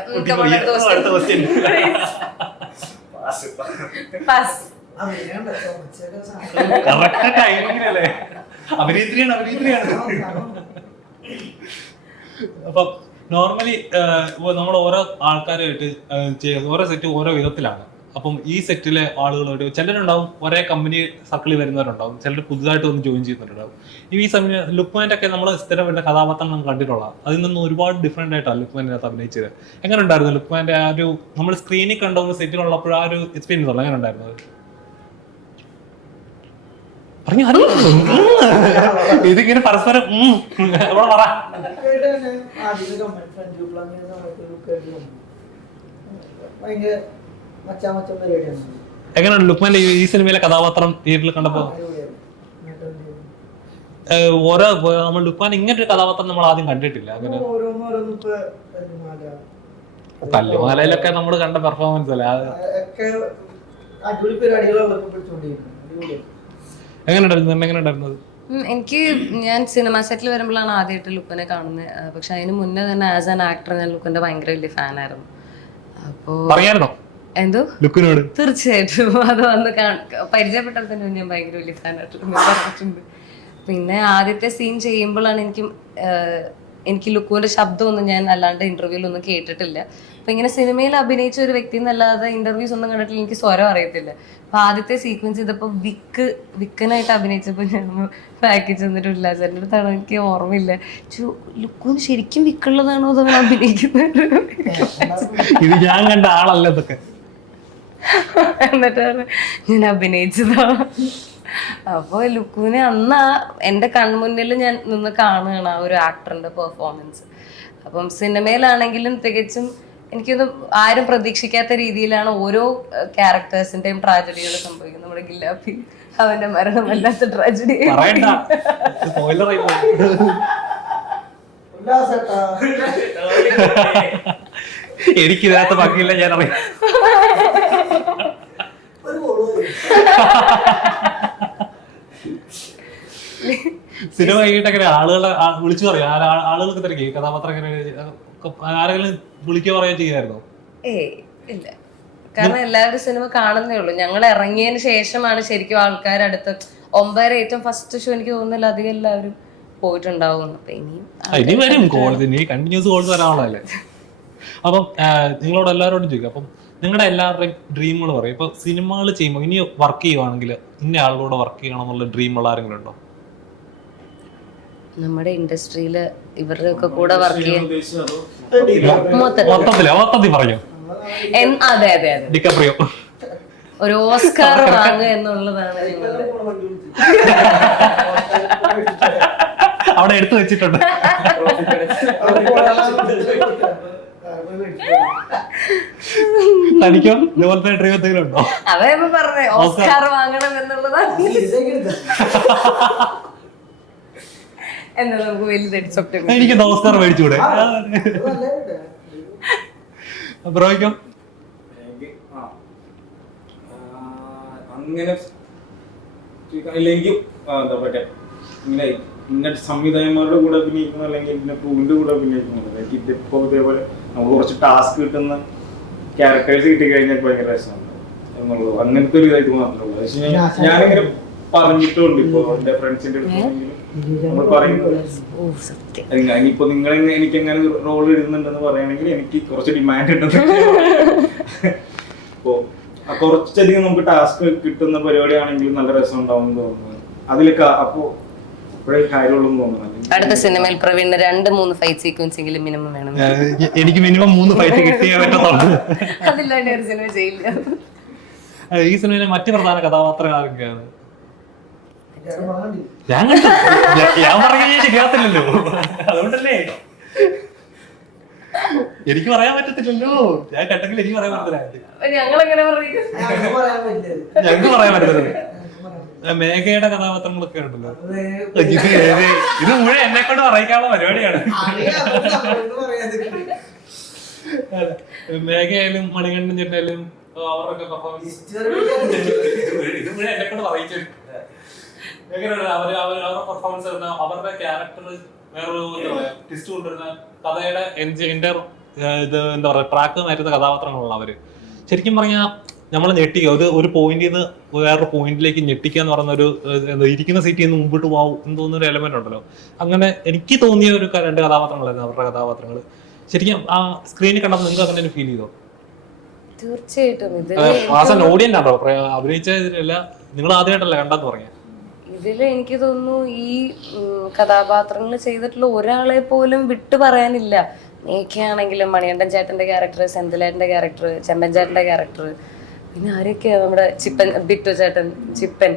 അപ്പൊ നോർമലി നമ്മൾ ഓരോ ആൾക്കാരായിട്ട് ഓരോ സെറ്റ് ഓരോ വിധത്തിലാണ്. അപ്പം ഈ സെറ്റിലെ ആളുകളോട് ചിലരുണ്ടാവും ഒരേ കമ്പനി സർക്കിളിൽ വരുന്നവരുണ്ടാവും, ചിലർ പുതുതായിട്ട് വന്ന് ജോയിൻ ചെയ്യുന്നവരുണ്ടാവും. ഈ സമയം ലുക്മാൻ്റെ ഒക്കെ നമ്മൾ സ്ഥിരം വരുന്ന കഥാപാത്രം നമ്മൾ കണ്ടിട്ടുള്ള അതിൽ നിന്ന് ഒരുപാട് ഡിഫറെന്റ് ആയിട്ടാണ് ലുക്മാനകത്ത് അഭിനയിച്ചത്. എങ്ങനെ ഉണ്ടായിരുന്നു ലുക്മാൻ്റെ ആ ഒരു നമ്മൾ സ്ക്രീനിൽ കണ്ടുന്ന സെറ്റിലുള്ളപ്പോൾ ആ ഒരു എക്സ്പീരിയൻസ് ഉള്ള എങ്ങനെ ഉണ്ടായിരുന്നത്? ഇതിങ്ങനെ പരസ്പരം പറ. എങ്ങനെയാണ് ലുക്മാന്റെ ഈ സിനിമയിലെ കഥാപാത്രം തിയേറ്ററിൽ കണ്ടപ്പോ? ഓരോ നമ്മൾ ലുക്മാൻ ഇങ്ങനെ ഒരു കഥാപാത്രം നമ്മൾ ആദ്യം കണ്ടിട്ടില്ല. അങ്ങനെ കല്ലുമാലയിലൊക്കെ നമ്മൾ കണ്ട പെർഫോമൻസ് അല്ലേ? എങ്ങനെയുണ്ടായിരുന്നത്? ഞാൻ സിനിമ സെറ്റിൽ വരുമ്പോഴാണ് ആദ്യമായിട്ട് ലുക്കനെ കാണുന്നത്. പക്ഷെ അതിന് മുന്നേ തന്നെ ആസ് ആൻ ആക്ടർ ഞാൻ ലുക്കന്റെ ഭയങ്കര വലിയ ഫാനായിരുന്നു. അപ്പോ പറയാറുണ്ടോ എന്തോ ലുക്കിനോട്? തീർച്ചയായിട്ടും അത് വന്ന് പരിചയപ്പെട്ടാൽ തന്നെ ഞാൻ ഭയങ്കര വലിയ ഫാനായിട്ടുണ്ട്. പിന്നെ ആദ്യത്തെ സീൻ ചെയ്യുമ്പോഴാണ് എനിക്ക് ലുക്കുവിന്റെ ശബ്ദമൊന്നും ഞാൻ അല്ലാണ്ട് ഇന്റർവ്യൂലൊന്നും കേട്ടിട്ടില്ല. അപ്പൊ ഇങ്ങനെ സിനിമയിൽ അഭിനയിച്ച ഒരു വ്യക്തി എന്നല്ലാതെ ഇന്റർവ്യൂസ് ഒന്നും കണ്ടിട്ടില്ല, എനിക്ക് സ്വരം അറിയത്തില്ല. അപ്പൊ ആദ്യത്തെ സീക്വൻസ് ചെയ്തപ്പോ വിക്കനായിട്ട് അഭിനയിച്ചപ്പോ ഞാൻ ബാക്കി ചെന്നിട്ട് ഉല്ലാസന്റെ അടുത്താണ്, എനിക്ക് ഓർമ്മയില്ല, ലുക്കുവിന് ശരിക്കും വിക്കുള്ളതാണോ അതോ അഭിനയിക്കുന്നത് ഇത് ഞാൻ കണ്ട ആളല്ല ഇതൊക്കെ എന്നിട്ടാണ് ഞാൻ അഭിനയിച്ചതാണ്. അപ്പോൾ ലുക്കുവിനെ അന്ന് എൻ്റെ കൺമുന്നിൽ ഞാൻ നിന്ന് കാണുകയാണ് ആ ഒരു ആക്ടറിന്റെ പെർഫോമൻസ്. അപ്പം സിനിമയിലാണെങ്കിലും തികച്ചും എനിക്കൊന്നും ആരും പ്രതീക്ഷിക്കാത്ത രീതിയിലാണ് ഓരോ ക്യാരക്ടേഴ്സിന്റെയും ട്രാജഡികൾ സംഭവിക്കുന്നത്. നമ്മുടെ ഗില്ലാപ്പി അവന്റെ മരണം വല്ലാത്ത ട്രാജഡി. എനിക്കിതിനകത്ത് ബാക്കിയില്ല, ഞാൻ അറിയാം. സിനിമ കഴിഞ്ഞിട്ട് ആളുകളെ വിളിച്ചു പറയും, ആളുകൾക്ക് തിരക്കി കഥാപാത്രം ആരെങ്കിലും വിളിക്കുക പറയുക ചെയ്യായിരുന്നോ? ഇല്ല, കാരണം എല്ലാവരും സിനിമ കാണുന്നേ ഉള്ളൂ. ഞങ്ങൾ ഇറങ്ങിയതിന് ശേഷമാണ് ശരിക്കും ആൾക്കാർ അടുത്ത് 9 ഏറ്റവും ഫസ്റ്റ് ഷോ എനിക്ക് തോന്നുന്നില്ല അധികം എല്ലാവരും പോയിട്ടുണ്ടാവും. അപ്പൊ ഇനി വരും കോളേജ്, ഇനി കണ്ടിന്യൂസ് കോളേജ് വരാനുള്ളതല്ലേ. അപ്പം നിങ്ങളോട് എല്ലാവരോടും ചോദിക്കും, അപ്പം നിങ്ങളുടെ എല്ലാവരുടെയും ഡ്രീമുകൾ പറയും. ഇപ്പൊ സിനിമകൾ ചെയ്യുമ്പോൾ ഇനി വർക്ക് ചെയ്യുവാണെങ്കിൽ ഇന്ന ആളുകളോട് വർക്ക് ചെയ്യണം എന്നുള്ള ഡ്രീമുള്ള ആരെങ്കിലും ഉണ്ടോ? നമ്മുടെ ഇൻഡസ്ട്രിയില് ഇവരുടെ ഒക്കെ കൂടെ വർക്ക് ചെയ്യാൻ മൊത്തത്തിൽ പറഞ്ഞു. അതെ അതെ അതെ, ഡിക്കാപ്രിയോ ഒരു ഓസ്കാർ വാങ്ങുക എന്നുള്ളതാണ് ഞങ്ങളുടെ അവിടെ എടുത്തു വെച്ചിട്ടുണ്ട്. തനിക്കോ ഇതുപോലത്തെ ഡ്രീം എന്തെങ്കിലും ഉണ്ടോ? അതായത് പറഞ്ഞേ ഓസ്കാർ വാങ്ങണം എന്നുള്ളതാണ്. എന്നാ നമുക്ക് വലുതടിച്ചോട്ടെ. എനിക്ക് ഓസ്കാർ മേടിച്ചൂടെ? ബ്രോയ്ക്കോ? അങ്ങനെ അല്ലെങ്കിൽ എന്താ പറയാ ഇങ്ങനെ ഇന്ന സംവിധായകന്മാരുടെ കൂടെ അഭിനയിക്കുന്ന അല്ലെങ്കിൽ ഇന്ന ക്രൂവിന്റെ കൂടെ അഭിനയിക്കുന്നത്. എനിക്ക് ഇതിപ്പോ ഇതേപോലെ നമുക്ക് കുറച്ച് ടാസ്ക് കിട്ടുന്ന ക്യാരക്ടേഴ്സ് കിട്ടിക്കഴിഞ്ഞാൽ ഭയങ്കര രസമുണ്ട് എന്നുള്ളത് അങ്ങനത്തെ ഒരു ഇതായിട്ട് മാത്രമേ ഉള്ളൂ. പക്ഷേ ഞാനിങ്ങനെ പറഞ്ഞിട്ടുണ്ട് ഇപ്പൊ എന്റെ ഫ്രണ്ട്സിന്റെ അടുത്ത് നമ്മൾ പറയുന്നത് ഇനിയിപ്പോ നിങ്ങൾ എനിക്ക് എങ്ങനെ റോൾ ഇടുന്നുണ്ടെന്ന് പറയുകയാണെങ്കിൽ എനിക്ക് കുറച്ച് ഡിമാൻഡ് ഉണ്ടെന്ന്. അപ്പോ കുറച്ചധികം നമുക്ക് ടാസ്ക് കിട്ടുന്ന പരിപാടിയാണെങ്കിൽ നല്ല രസം ഉണ്ടാവും എന്ന് തോന്നുന്നു. അതിലൊക്കെ അപ്പോ ഇപ്പോഴേ കാര്യമുള്ളൂ തോന്നുന്നു. അടുത്ത സിനിമയിൽ പ്രവീണിന് 2-3 ഫൈറ്റ് സീക്വൻസ് എങ്കിലും മിനിമം വേണം. എനിക്ക് മിനിമം 3 ഫൈറ്റ് കിട്ടിയേ പറ്റത്തുള്ളൂ. അതില്ലാണ്ട് ഒരു സിനിമ ചെയ്യില്ല. ഈ സിനിമയിലെ മറ്റു പ്രധാന കഥാപാത്രം ആരൊക്കെയാണ്? ഞാൻ കണ്ടു. ഞാൻ പറഞ്ഞാൽ ശരിയാത്തില്ലല്ലോ, അതുകൊണ്ടല്ലേ എനിക്ക് പറയാൻ പറ്റത്തില്ലല്ലോ. ഞാൻ കണ്ടെങ്കിൽ എനിക്ക് പറയാൻ പറ്റത്തില്ല. ഞങ്ങളെങ്ങനെ പറയും? ഞങ്ങൾക്ക് പറയാൻ പറ്റത്തില്ല. മേഘയുടെ കഥാപാത്രങ്ങളൊക്കെ ഉണ്ടല്ലോ. ഇത് മുഴുവൻ എന്നെ കൊണ്ട് പറയിക്കാനുള്ള പരിപാടിയാണ്. മേഘയായാലും മണികണ്ഠൻ ചേട്ടനായാലും അവരൊക്കെ പെർഫോമൻസ് ഇത് മുഴുവൻ എന്നെ കൊണ്ട് പറയിച്ചു. എങ്ങനെയാണ് അവരുടെ പെർഫോമൻസ്, അവരുടെ ക്യാരക്ടർ വേറൊരു ട്വിസ്റ്റ് കൊണ്ടുവരുന്ന കഥയുടെ ഇത് എന്താ പറയുക ട്രാക്ക് മാറ്റുന്ന കഥാപാത്രങ്ങളുള്ള അവര്. ശരിക്കും പറഞ്ഞാൽ നമ്മൾ ഞെട്ടിക്കുക, ഒരു പോയിന്റിൽ നിന്ന് വേറൊരു പോയിന്റിലേക്ക് ഞെട്ടിക്കുക എന്ന് പറയുന്ന ഒരു ഇരിക്കുന്ന സീറ്റിൽ നിന്ന് മുമ്പോട്ട് പോകാൻ എന്ന് തോന്നുന്ന ഒരു എലമെന്റ് ഉണ്ടല്ലോ. അങ്ങനെ എനിക്ക് തോന്നിയ ഒരു 2 കഥാപാത്രങ്ങളായിരുന്നു അവരുടെ കഥാപാത്രങ്ങൾ. ശരിക്കും ആ സ്ക്രീനിൽ കണ്ടപ്പോൾ നിങ്ങൾക്ക് അങ്ങനെ ഫീൽ ചെയ്തോ? തീർച്ചയായിട്ടും ഓഡിയൻസ് ആണോ അഭിനയിച്ചതിലല്ല, നിങ്ങൾ ആദ്യമായിട്ടല്ല കണ്ടെന്ന് പറയാം. ഇതിൽ എനിക്ക് തോന്നുന്നു ഈ കഥാപാത്രങ്ങൾ ചെയ്തിട്ടുള്ള ഒരാളെ പോലും വിട്ടു പറയാനില്ല. മേഘയാണെങ്കിലും മണികണ്ഠൻ ചേട്ടന്റെ ക്യാരക്ടർ, സെന്തിലേട്ടന്റെ ക്യാരക്ടർ, ചെമ്പൻ ചേട്ടന്റെ ക്യാരക്ടർ, പിന്നെ ആരൊക്കെയാ നമ്മുടെ ചിപ്പൻ, ബിറ്റു ചേട്ടൻ, ചിപ്പൻ,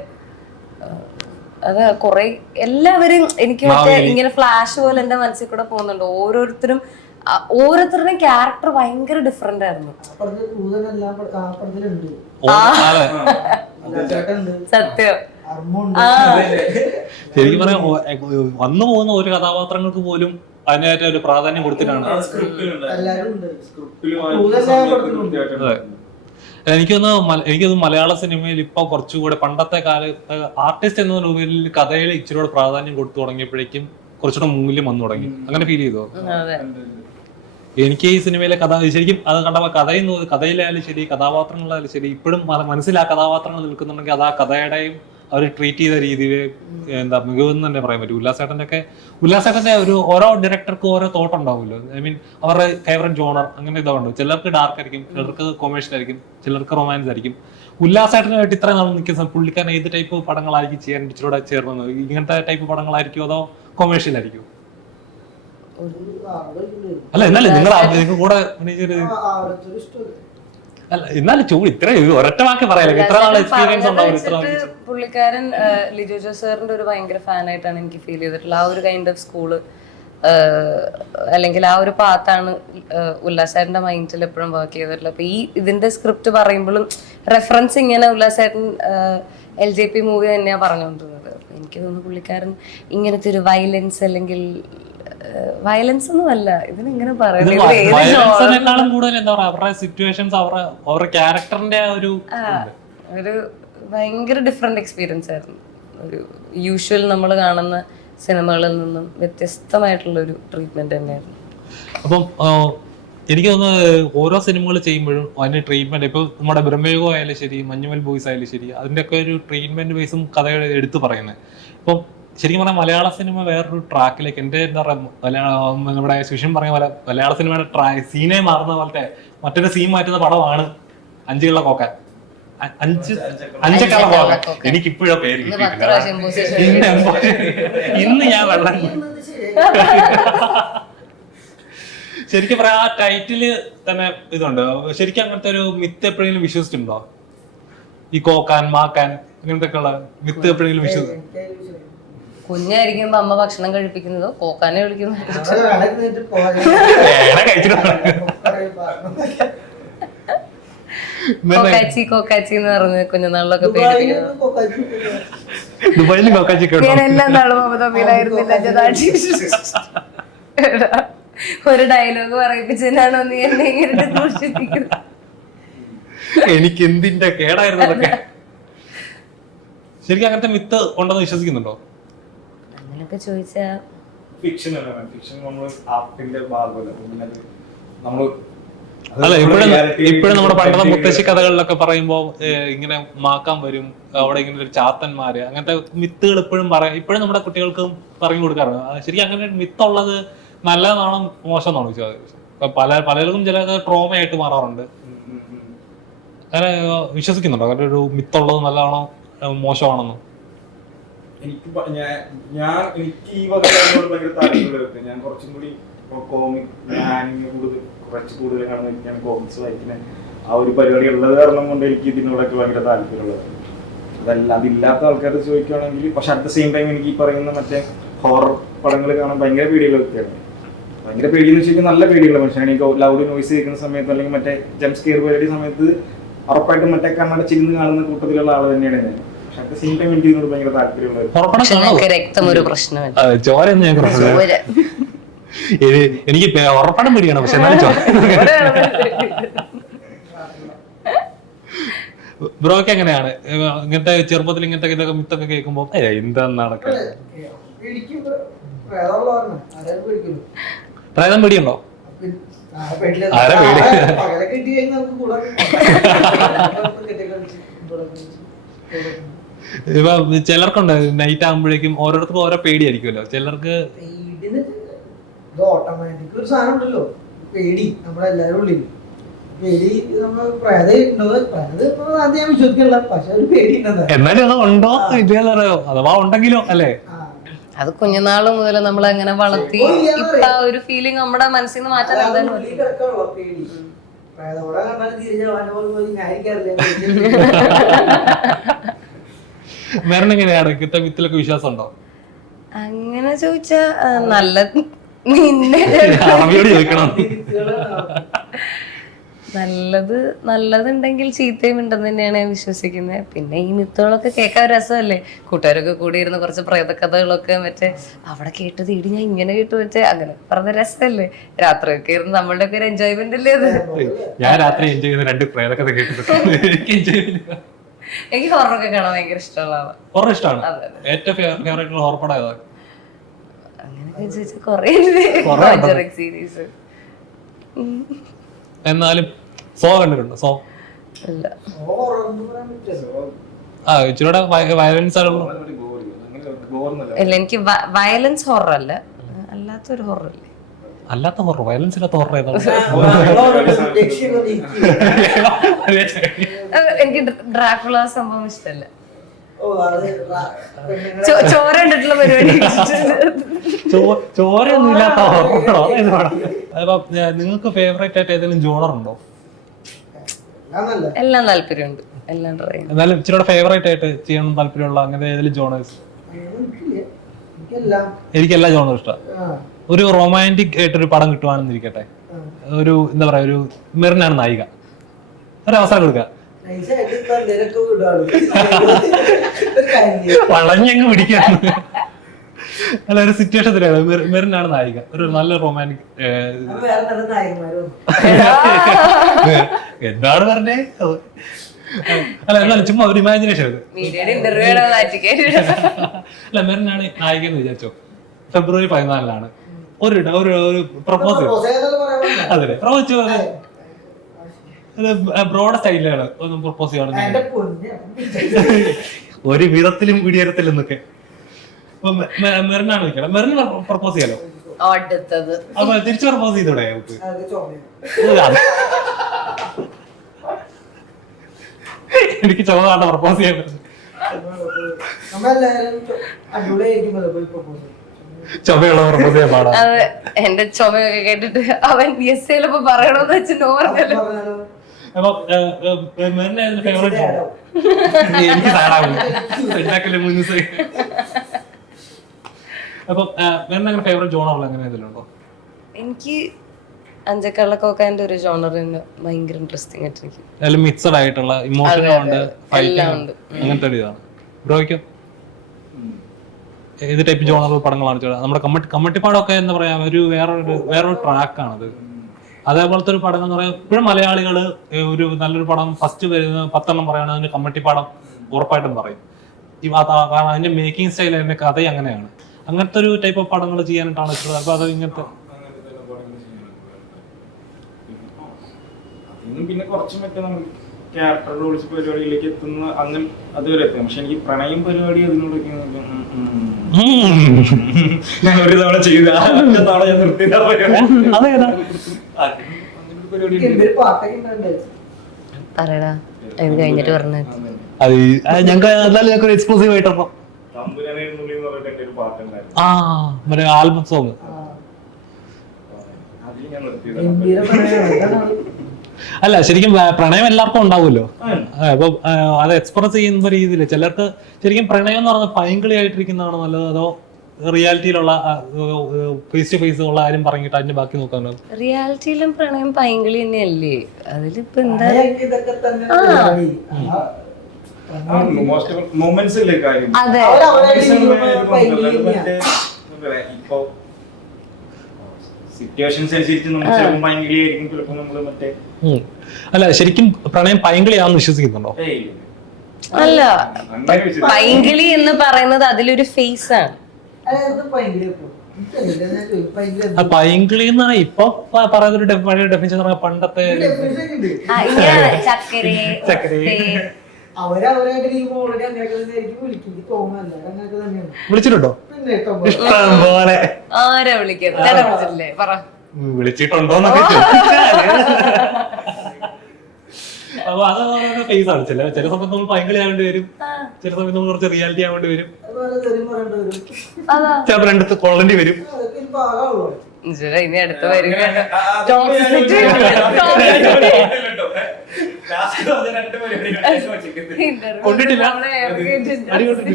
അത് കുറെ എല്ലാവരും എനിക്ക് മറ്റേ ഇങ്ങനെ ഫ്ലാഷ് പോലെ എന്റെ മനസ്സിൽ കൂടെ പോകുന്നുണ്ട്. ഓരോരുത്തരുടെയും ക്യാരക്ടർ ഭയങ്കര ഡിഫറെന്റ് ആയിരുന്നു. സത്യം. ശരിക്കും പറയാം വന്നു പോകുന്ന ഒരു കഥാപാത്രങ്ങൾക്ക് പോലും അതിനായിട്ട് ഒരു പ്രാധാന്യം കൊടുത്തിട്ടാണ്. എനിക്കൊന്ന് മലയാള സിനിമയിൽ ഇപ്പൊ കുറച്ചുകൂടെ പണ്ടത്തെ കാലത്ത് ആർട്ടിസ്റ്റ് എന്ന രൂപയിൽ കഥയിൽ ഇച്ചിരി പ്രാധാന്യം കൊടുത്തു തുടങ്ങിയപ്പോഴേക്കും കുറച്ചുകൂടെ മൂല്യം വന്നു തുടങ്ങി. അങ്ങനെ ഫീൽ ചെയ്തോ? എനിക്ക് ഈ സിനിമയിലെ കഥ ശരിക്കും അത് കണ്ടപ്പോൾ കഥയിലായാലും ശരി, കഥാപാത്രങ്ങളായാലും ശരി, ഇപ്പോഴും മനസ്സിൽ ആ കഥാപാത്രങ്ങൾ നിൽക്കുന്നുണ്ടെങ്കിൽ അത് ആ കഥയുടെയും അവർ ട്രീറ്റ് ചെയ്ത രീതിയിൽ എന്താ മികവെന്ന് തന്നെ പറയാൻ പറ്റും. ഉല്ലാസേട്ടന്റെ ഒരു ഓരോ ഡയറക്ടർക്കും ഓരോ തോട്ട് ഉണ്ടാവുമല്ലോ. ഐ മീൻ അവരുടെ ഫേവറേറ്റ് ജോണർ അങ്ങനെ ഇതുണ്ട്. ചിലർക്ക് ഡാർക്ക് ആയിരിക്കും, ചിലർക്ക് കൊമേഴ്ഷ്യൽ ആയിരിക്കും, ചിലർക്ക് റൊമാൻസ് ആയിരിക്കും. ഉല്ലാസേട്ടനായിട്ട് ഇത്ര നാൾ നിൽക്കുന്ന പുള്ളിക്കാരൻ ഏത് ടൈപ്പ് പടങ്ങളായിരിക്കും ചെയ്യാൻ ഇച്ചിരൂടെ ചേർന്നത്? ഇങ്ങനത്തെ ടൈപ്പ് പടങ്ങളായിരിക്കും അതോ കൊമേഴ്ഷ്യൽ ആയിരിക്കും? അല്ല എന്നാലും നിങ്ങൾ കൂടെ അല്ല എന്നാലും ഇത്ര ഒരൊറ്റ വാക്ക് പറയാലോ. ഇത്ര നാൾ എക്സ്പീരിയൻസ് ഉണ്ടാവും. പുള്ളിക്കാരൻ ലിജോ ജോസ് സാറിന്റെ ഒരു ഭയങ്കര ഫാനായിട്ടാണ് എനിക്ക് ഫീൽ ചെയ്തിട്ടുള്ളത്. ആ ഒരു കൈൻഡ് ഓഫ് സ്കൂള് അല്ലെങ്കിൽ ആ ഒരു പാത്താണ് ഉല്ലാസേട്ടന്റെ മൈൻഡിൽ എപ്പോഴും വർക്ക് ചെയ്തിട്ടുള്ളത്. അപ്പൊ ഇതിന്റെ സ്ക്രിപ്റ്റ് പറയുമ്പോഴും റെഫറൻസ് ഇങ്ങനെ ഉല്ലാസേട്ടൻ LJP മൂവി തന്നെയാണ് പറഞ്ഞുകൊണ്ടിരുന്നത്. എനിക്ക് തോന്നുന്നു പുള്ളിക്കാരൻ ഇങ്ങനത്തെ ഒരു വയലൻസ് അല്ലെങ്കിൽ വയലൻസ് ഒന്നും അല്ല ഇതിനെങ്ങനെ വയലൻസിനേക്കാളും കൂടുതൽ എന്താ പറയാ അവരുടെ സിറ്റുവേഷൻസ് അവരുടെ ക്യാരക്ടറിന്റെ ഒരു ഭയങ്കര ഡിഫറെന്റ് എക്സ്പീരിയൻസ് ആയിരുന്നു. ഒരു യൂഷ്വൽ നമ്മൾ കാണുന്ന സിനിമകളിൽ നിന്നും വ്യത്യസ്തമായിട്ടുള്ള ഒരു ട്രീറ്റ്മെന്റ് തന്നെയായിരുന്നു. അപ്പം എനിക്ക് തോന്നുന്നത് ഓരോ സിനിമകൾ ചെയ്യുമ്പോഴും അതിന്റെ ട്രീറ്റ്മെന്റ് ഇപ്പൊ നമ്മുടെ ബ്രഹ്മയുഗം ആയാലും ശരി, മഞ്ഞുമൽ ബോയ്സ് ആയാലും ശരി, അതിന്റെ ഒക്കെ ഒരു ട്രീറ്റ്മെന്റ് ബേസും കഥയുടെ എടുത്തു പറയുന്നത്. ഇപ്പം ശരിക്കും പറഞ്ഞാൽ മലയാള സിനിമ വേറൊരു ട്രാക്കിലേക്ക് എന്റെ എന്താ പറയാ നമ്മുടെ സുഷിൻ പറഞ്ഞ പോലെ മലയാള സിനിമയുടെ സീനെ മാറുന്ന പോലത്തെ മറ്റൊരു സീൻ മാറ്റുന്ന പടമാണ് അഞ്ചുള്ള കോക്കാൻ. അഞ്ചക്കള്ള കോക്കാൻ. എനിക്കിപ്പോഴോ പേര് കിട്ടിയിട്ടില്ല. ഇന്ന് ഞാൻ വെള്ളം ശരിക്കും പറയാം ആ ടൈറ്റില് തന്നെ ഇതുണ്ട്. ശരിക്കും അങ്ങനത്തെ ഒരു മിത്ത് എപ്പോഴെങ്കിലും വിശ്വസിച്ചിട്ടുണ്ടോ? ഈ കോക്കാൻ മാക്കാൻ ഇങ്ങനത്തെ ഒക്കെ ഉള്ള വിത്ത് എപ്പോഴെങ്കിലും വിശ്വസിക്കും? കുഞ്ഞായിരിക്കുമ്പോ അമ്മ ഭക്ഷണം കഴിപ്പിക്കുന്നത് കോക്കാനെ വിളിക്കുന്നത് കോക്കാച്ചി കോക്കാച്ചി എന്ന് പറഞ്ഞ് കുഞ്ഞുനാളിലൊക്കെ പേടിപ്പിക്കുന്നത്. ദുബായിലും കോക്കാച്ചി ഞാൻ എല്ലാ നാളും അബദ്ധമില്ലായിരുന്നില്ല. ഒരു ഡയലോഗ് പറയിപ്പിച്ചതിനാണോ നീ എന്നെ ഇങ്ങനെ ദൂഷിപ്പിക്കുന്നത്? എനിക്ക് എന്തിന്റെ കേടായിരുന്നു അതൊക്കെ. ശരിക്കും അങ്ങനത്തെ മിത്ത് ഉണ്ടെന്ന് വിശ്വസിക്കുന്നുണ്ടോ? അങ്ങനെയൊക്കെ ചോദിച്ചാ ഫിക്ഷൻ അല്ല, ഫിക്ഷൻ നമ്മൾ ആർട്ടിന്റെ ഭാഗമല്ല. പിന്നെ നമ്മൾ അല്ല, ഇപ്പോഴും നമ്മുടെ പണ്ടത്തെ മുത്തശ്ശി കഥകളിലൊക്കെ പറയുമ്പോ ഇങ്ങനെ മാക്കാൻ വരും, അവിടെ ഇങ്ങനെ ഒരു ചാത്തന്മാര്, അങ്ങനത്തെ മിത്തുകൾ ഇപ്പോഴും ഇപ്പോഴും നമ്മുടെ കുട്ടികൾക്ക് പറഞ്ഞു കൊടുക്കാറുണ്ട്. ശരിക്കും അങ്ങനെ ഒരു മിത്തുള്ളത് നല്ലതാണോ മോശമാണോ ചോദിച്ചത്? പലർക്കും ചില ട്രോമയായിട്ട് മാറാറുണ്ട്. അങ്ങനെ വിശ്വസിക്കുന്നുണ്ടോ അങ്ങനെ ഒരു മിത്തുള്ളത് നല്ലതാണോ മോശമാണെന്നോ? എനിക്ക് ഈ വക ഭയങ്കര താല്പര്യമുള്ള, ഞാൻ കുറച്ചും കൂടി കോമിക് കുറച്ച് കൂടുതൽ കാണുന്ന കോമിക്സ് വായിക്കുന്ന ആ ഒരു പരിപാടി ഉള്ളത് കാരണം കൊണ്ട് എനിക്ക് ഇതിനോടൊക്കെ ഭയങ്കര താല്പര്യമുള്ളത്. അതില്ലാത്ത ആൾക്കാർ ചോദിക്കുകയാണെങ്കിൽ, പക്ഷെ അറ്റ് ദ സെയിം ടൈം എനിക്ക് ഈ പറയുന്ന മറ്റേ ഹൊറർ പടങ്ങൾ കാണാൻ ഭയങ്കര പേടിയുള്ള വ്യക്തിയാണ്. ഭയങ്കര പേടിയെന്ന് വെച്ചാൽ നല്ല പേടിയുള്ള മനുഷ്യനാണ്. എനിക്ക് ലൗഡ് നോയ്സ് കേൾക്കുന്ന സമയത്ത് അല്ലെങ്കിൽ മറ്റേ ജംപ് സ്കെയർ പരിപാടി സമയത്ത് ഉറപ്പായിട്ടും മറ്റേ കണ്ണടച്ചിരുന്ന് കാണുന്ന കൂട്ടത്തിലുള്ള ആൾ തന്നെയാണ് ഞാൻ. പക്ഷെ അറ്റ് ദ സെയിം ടൈം എനിക്ക് ഇതിനോട് ഭയങ്കര താല്പര്യമുള്ളത്. രക്തം ഒരു പ്രശ്നമല്ല. എനിക്ക് ഉറപ്പാടും പേടിയാണ്, പക്ഷെ എന്നാലും ബ്രോക്ക് എങ്ങനെയാണ് ഇങ്ങനത്തെ ചെറുപ്പത്തിൽ ഇങ്ങനത്തെ ഇതൊക്കെ മിത്തൊക്കെ കേൾക്കുമ്പോ എന്താണെന്നാണ്? പ്രേതം പേടിയുണ്ടോ? ആരെ പേടി? ഇപ്പൊ ചിലർക്കുണ്ട് നൈറ്റ് ആകുമ്പോഴേക്കും ഓരോരുത്തർക്കും ഓരോ പേടിയായിരിക്കുമല്ലോ. ചിലർക്ക് ഓട്ടോമാറ്റിക് ഒരു സാധനം ഉണ്ടല്ലോ, പേടി നമ്മളെല്ലാരും ഉള്ളിൽ. പേടി നമ്മൾ ആദ്യം ഞാൻ വിശ്വസിക്കില്ല, പക്ഷെ ഒരു പേടി എന്നാലും അത് ഉണ്ടോ ഇല്ലയോ, അഥവാ ഉണ്ടെങ്കിലോ അല്ലേ? അത് കുഞ്ഞുനാള് മുതൽ നമ്മൾ അങ്ങനെ വളർത്തി ഇപ്പൊ ആ ഒരു ഫീലിംഗ് നമ്മുടെ മനസ്സിൽ നിന്ന് മാറ്റാൻ എന്തായാലും പേടി. വേറെ എങ്ങനെയാണ് ഇങ്ങനത്തെ വിത്തിലൊക്കെ വിശ്വാസം ഉണ്ടോ? അങ്ങനെ ചോദിച്ചാ നല്ല നിന്നെ അറബിയോട് ചോദിക്കണം. നല്ലതുണ്ടെങ്കിൽ ചീത്തയും ഉണ്ടെന്ന് തന്നെയാണ് ഞാൻ വിശ്വസിക്കുന്നത്. പിന്നെ ഈ മിത്തുകളൊക്കെ കേൾക്കാൻ രസമല്ലേ, കൂട്ടുകാരൊക്കെ കൂടി ഇരുന്ന് കുറച്ച് പ്രേതകഥകളൊക്കെ മറ്റേ അവിടെ കേട്ട് തീടി ഞാൻ ഇങ്ങനെ കേട്ടു മറ്റേ അങ്ങനെ പറഞ്ഞ രസമല്ലേ. രാത്രിയൊക്കെ ഇരുന്ന് നമ്മളുടെ ഒക്കെ ഒരു എൻജോയ്മെന്റ് അല്ലേ അത്. ഞാൻ രാത്രി എൻജോയ് ചെയ്യുന്ന 2 പ്രേതകഥ കേട്ടിട്ടുണ്ട്. എനിക്ക് ഹൊററൊക്കെ കാണാൻ ഭയങ്കര ഇഷ്ടമുള്ള ആളാണ്. ഹൊറർ ഇഷ്ടമാണ്. ഏറ്റവും ഫേവറേറ്റ് ഹൊറർ പടം ഏതാ? അങ്ങനെയൊക്കെ ചോദിച്ചാൽ കുറേ സീരീസ്. എന്നാലും സോ കണ്ടിട്ടുണ്ടോ? സോ ഇല്ല. ഇച്ചിരൂടെ വയലൻസ് ഇല്ല, എനിക്ക് വയലൻസ് ഹൊറർ അല്ല, അല്ലാത്തൊരു ഹൊറർ അല്ലേ. അല്ലാത്ത ഹൊറർ, വയലൻസ് ഇല്ലാത്ത ഹൊറർ ഏതാണ്? എനിക്ക് ഡ്രാക്കുള സംഭവം ഇഷ്ടമല്ല. ചോര കണ്ടിട്ടുള്ള പരിപാടി. ചോരയൊന്നും ഇല്ലാത്ത ഹൊററോ? നിങ്ങൾക്ക് ഫേവറേറ്റ് ആയിട്ട് ഏതെങ്കിലും ജോണർ ഉണ്ടോ? എല്ലാം താല്പര്യമുണ്ട്, എല്ലാം ട്രൈ ചെയ്യും. എന്നാലും ഇച്ചിരി ഫേവറേറ്റ് ആയിട്ട് ചെയ്യണം താല്പര്യമുള്ള അങ്ങനെ ഏതെങ്കിലും ജോണേഴ്സ്? എനിക്ക് എല്ലാ ജോണറും ഇഷ്ടമാണ്. ഒരു റൊമാൻറ്റിക് ആയിട്ടൊരു പടം കിട്ടുവാണെന്നിരിക്കട്ടെ, ഒരു എന്താ പറയാ, ഒരു മെറിനാണ് നായിക, ഒരു അവസരം കൊടുക്കുക, വളഞ്ഞങ്ങ് പിടിക്കാണ്. അല്ല, ഒരു സിറ്റുവേഷൻ തന്നെയാണ്. മെറിനാണ് നായിക, ഒരു നല്ല റൊമാൻറ്റിക്. എന്താണ് പറഞ്ഞേ? അല്ല, എന്നാലും ചുമ്മാ ഒരു ഇമാജിനേഷൻ. അല്ല, മെറിനാണ് നായിക എന്ന് വിചാരിച്ചോ. ഫെബ്രുവരി 14 ഒരു പ്രപ്പോസ്. അതെ, പ്രപ്പോസ് ബ്രോഡ് സ്റ്റൈലാണ് ഒന്ന് പ്രപ്പോസ് ചെയ്യണം. ഒരു വിധത്തിലും വിടിയരത്തിലും എന്നൊക്കെ മെറിനാണ് നിൽക്കണം. മെറിന് പ്രപ്പോസ് ചെയ്യാലോ. അപ്പൊ തിരിച്ചു പ്രപ്പോസ് ചെയ്തോടെ? എനിക്ക് ചുമതാണ് പ്രപ്പോസ് ചെയ്യാൻ. ചുമയുള്ള പ്രപ്പോസ് ചെയ്യാൻ പാടാ. എന്റെ ചുമയൊക്കെ കേട്ടിട്ട് അവൻ യെസ് ചിലപ്പോ പറയണോന്ന് വെച്ച് നോ പറഞ്ഞല്ലോ. അപ്പൊ ഫേവറേറ്റ് ജോണർ എനിക്ക് സാഡാവും ഉണ്ടാക്കല്ലേ മൂന്ന് ദിവസം. അപ്പൊ അങ്ങനെ ഫേവറേറ്റ് ജോണറിൽ അങ്ങനെ എന്തെങ്കിലും ഉണ്ടോ? എനിക്ക് അഞ്ചക്കള്ളക്കോക്കാന്റെ ഒരു ജോണറിന് ഭയങ്കര ഇൻട്രസ്റ്റിംഗ് ആയിട്ടിരിക്കും. അതിൽ മിക്സഡ് ആയിട്ടുള്ള ഇമോഷനും ഉണ്ട്, ഫൈറ്റിംഗ് ഉണ്ട്, അങ്ങനത്തെ ഒരു ഇതാണ്. ബ്രോയ്ക്കോ ഏത് ടൈപ്പ് ജോണർ പടങ്ങളാണ് ചെയ്യുന്നത്? നമ്മുടെ കമ്മട്ടിപ്പാടമൊക്കെ എന്താ പറയാ, ഒരു വേറൊരു ട്രാക്കാണത്. അതേപോലത്തെ ഒരു പടം എന്ന് പറയാൻ ഇപ്പോഴും മലയാളികള് ഒരു നല്ലൊരു പടം ഫസ്റ്റ് വരുന്ന 10 എണ്ണം പറയുകയാണെങ്കിൽ അതിന്റെ കമ്മട്ടിപ്പാടം ഉറപ്പായിട്ടും പറയും. കാരണം അതിന്റെ മേക്കിംഗ് സ്റ്റൈൽ, അതിന്റെ കഥ അങ്ങനെയാണ്. അങ്ങനത്തെ ഒരു ടൈപ്പ് ഓഫ് പടങ്ങൾ ചെയ്യാനായിട്ടാണ് ഇഷ്ടം. അപ്പൊ അത് ഇങ്ങനത്തെ പിന്നെ കുറച്ച് മറ്റേ നമ്മൾ ക്യാരക്ടർ റോൾസ് പരിപാടിയിലേക്ക് എത്തുന്ന അങ്ങനെ അതുവരെ എത്തും. പക്ഷെ എനിക്ക് പ്രണയം പരിപാടി അതിനോടൊക്കെ ഞാൻ ഒരു തവണ ചെയ്ത തവണ ഞാൻ നിർത്തിയ പറയടാ, ഇത് കഴിഞ്ഞിട്ട് പറഞ്ഞു. ഞങ്ങൾക്ക് എക്സ്ക്ലൂസീവ് ആയിട്ടപ്പോ ഒരു പാട്ടുണ്ടായിരുന്നു. മറ്റേ ആൽബം സോങ് അതിൽ ഞാൻ നിർത്തിയത്. അല്ല, ശരിക്കും പ്രണയം എല്ലാവർക്കും ഉണ്ടാവുമല്ലോ. അപ്പൊ അത് എക്സ്പ്രസ് ചെയ്യുന്ന രീതിയിൽ ചിലർക്ക് ശരിക്കും പ്രണയം എന്ന് പറഞ്ഞാൽ പൈങ്കിളി ആയിട്ടിരിക്കുന്നതാണോ നല്ലത്, അതോ റിയാലിറ്റിയിലുള്ള ഫേസ് ടു ഫേസ് ഉള്ള ആരും പറഞ്ഞിട്ട് അതിന്റെ ബാക്കി നോക്കാനോ? റിയാലിറ്റിയിലും പ്രണയം പൈങ്കിളി തന്നെയല്ലേ. അതിലിപ്പോ എന്താ അതെ. അല്ല, ശരിക്കും പ്രണയം പൈങ്കിളിയാണെന്ന് വിശ്വസിക്കുന്നുണ്ടോ? അല്ല, പൈങ്കിളി എന്ന് പറയുന്നത് അതിലൊരു ഫേസ് ആണ്. പൈങ്കിളി എന്ന് പറഞ്ഞാൽ ഇപ്പൊ പറയുന്ന ഒരു പഴയ ഡെഫിനിഷൻ പണ്ടത്തെ വിളിച്ചിട്ടുണ്ടോ? ഇഷ്ടം പോലെ. ആരാ വിളിക്കുന്നത്? വിളിച്ചിട്ടുണ്ടോന്നൊക്കെ അപ്പൊ അത് ഓരോ ഫേസ് ആണ്. ചില സമയത്ത് നമ്മൾ പൈങ്കിളി ആവേണ്ടി വരും, ചില സമയത്ത് നമ്മൾ കുറച്ച് റിയാലിറ്റി ആവേണ്ടി വരും, ചിലപ്പോ രണ്ടത്ത് കൊള്ളേണ്ടി വരും. ഇനി അടുത്ത് വരിക കൊണ്ടിട്ടില്ല,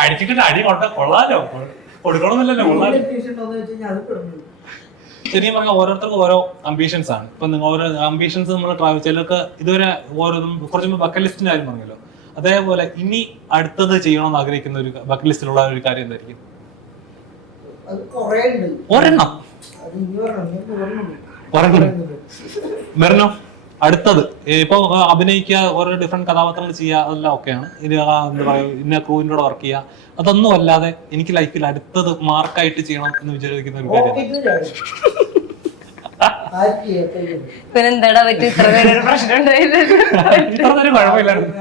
അടിച്ചിട്ട് അടി കൊള്ളാലോ, കൊടുക്കണമെന്നല്ലോ, കൊള്ളാലോ. ശരിക്കും പറഞ്ഞാൽ ഓരോരുത്തർക്കും ഓരോ അംബീഷൻസ് ആണ്. ഇപ്പൊ നിങ്ങൾ ഓരോ അംബീഷൻസ് നമ്മൾ ട്രാവൽ, ചിലർക്ക് ഇതുവരെ ഓരോ കുറച്ച് ബക്കറ്റ് ലിസ്റ്റിന്റെ കാര്യം പറഞ്ഞല്ലോ, അതേപോലെ ഇനി അടുത്തത് ചെയ്യണമെന്ന് ആഗ്രഹിക്കുന്ന ഒരു ബക്കറ്റ് ലിസ്റ്റിലുള്ള ഒരു കാര്യം എന്തായിരിക്കും? ഒരെണ്ണം. മെറിനോ, അടുത്തത് ഇപ്പൊ അഭിനയിക്കുക, ഓരോ ഡിഫറെന്റ് കഥാപാത്രങ്ങൾ ചെയ്യുക, അതെല്ലാം ഓക്കെയാണ്. ഇത് എന്താ പറയുക, ഇന്ന ക്രൂവിൻ്റെ കൂടെ വർക്ക് ചെയ്യുക, അതൊന്നും അല്ലാതെ എനിക്ക് ലൈഫിൽ അടുത്തത് മാർക്കായിട്ട് ചെയ്യണം എന്ന് വിചാരിക്കുന്ന ഒരു കാര്യം. പിന്നെന്താടാ പറ്റി ഇത്ര പേരൊരു പ്രശ്നം ഉണ്ടായില്ല? കുഴപ്പമില്ലായിരുന്നു.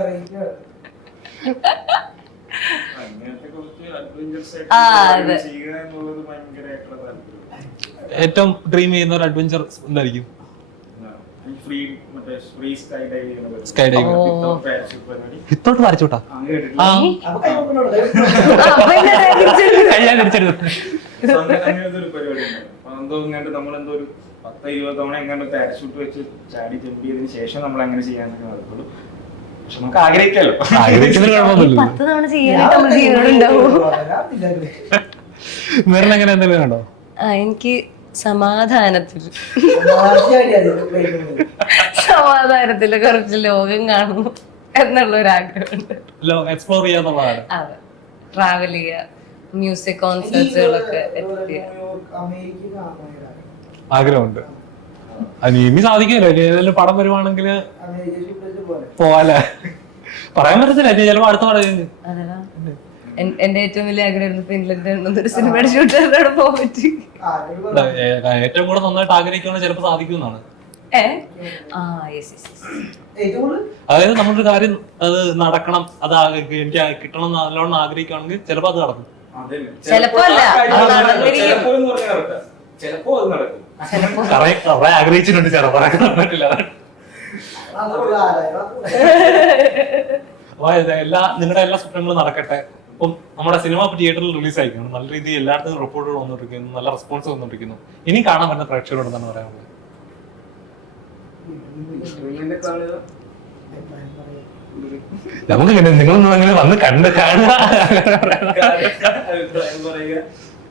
ഏറ്റവും ഡ്രീം ചെയ്യുന്ന ഒരു അഡ്വഞ്ചർ എന്തായിരിക്കും? Sky diving. വിത്തോട്ട് പാരച്ചൂട്ടാ? നമ്മളെന്തോ ഒരു 10-20 തവണ എങ്ങാണ്ട് പാരഷൂട്ട് വെച്ച് ചാടി ജമ്പ് ചെയ്തതിന് ശേഷം നമ്മൾ അങ്ങനെ ചെയ്യാനൊക്കെ നടക്കുള്ളൂ. പക്ഷെ നമുക്ക് ആഗ്രഹിക്കാലോ. വേറെ അങ്ങനെ എന്തെങ്കിലും ഉണ്ടോ? എനിക്ക് സമാധാനത്തില് കുറച്ച് ലോകം കാണുന്നു എന്നുള്ള ആഗ്രഹമുണ്ട്. എക്സ്പ്ലോർ ചെയ്യാന്നുള്ളതാണ്. അതെ, ട്രാവൽ ചെയ്യുക, മ്യൂസിക് കോൺസേർട്ടുകളൊക്കെ ആഗ്രഹമുണ്ട്. അത് ഇനി സാധിക്കുമല്ലോ, ഏതെങ്കിലും പടം വരുവാണെങ്കിൽ പോവാല്ലേ? പറയാൻ പറ്റത്തില്ല, ചിലപ്പോ അടുത്ത പടം. എന്റെ ഏറ്റവും വലിയ ആഗ്രഹം ഫിൻലൻഡ് ഒരു സിനിമയുടെ ഷൂട്ടറിനോട് പോകാൻ പറ്റി. ഏറ്റവും കൂടെ നന്നായിട്ട് ആഗ്രഹിക്കുകയാണെങ്കിൽ ചിലപ്പോൾ സാധിക്കുമെന്നാണ്. അതായത് നമ്മളൊരു കാര്യം അത് നടക്കണം, അത് എനിക്ക് കിട്ടണം നല്ലോണം ആഗ്രഹിക്കുകയാണെങ്കിൽ ചിലപ്പോ അത് നടക്കും. ചിലപ്പോ അല്ല, കുറെ ആഗ്രഹിച്ചിട്ടുണ്ട്, ചിലപ്പോ നടന്നിട്ടില്ല. നിങ്ങളുടെ എല്ലാ സ്വപ്നങ്ങളും നടക്കട്ടെ. അപ്പം നമ്മുടെ സിനിമ തിയേറ്ററിൽ റിലീസ് ആയിരിക്കുന്നു, നല്ല രീതിയിൽ എല്ലായിടത്തും റിപ്പോർട്ടുകൾ വന്നുകൊണ്ടിരിക്കുന്നു, നല്ല റെസ്പോൺസ് വന്നുകൊണ്ടിരിക്കുന്നു. ഇനി കാണാൻ പറ്റുന്ന പ്രേക്ഷകരോട് എന്താണ് പറയാനുള്ളത്? സ്ക്രീനിൽ കാണുക, നമുക്ക് നിങ്ങളൊന്നും അങ്ങനെ വന്ന് കണ്ട് കാണുക. അഭിപ്രായം പറയുക.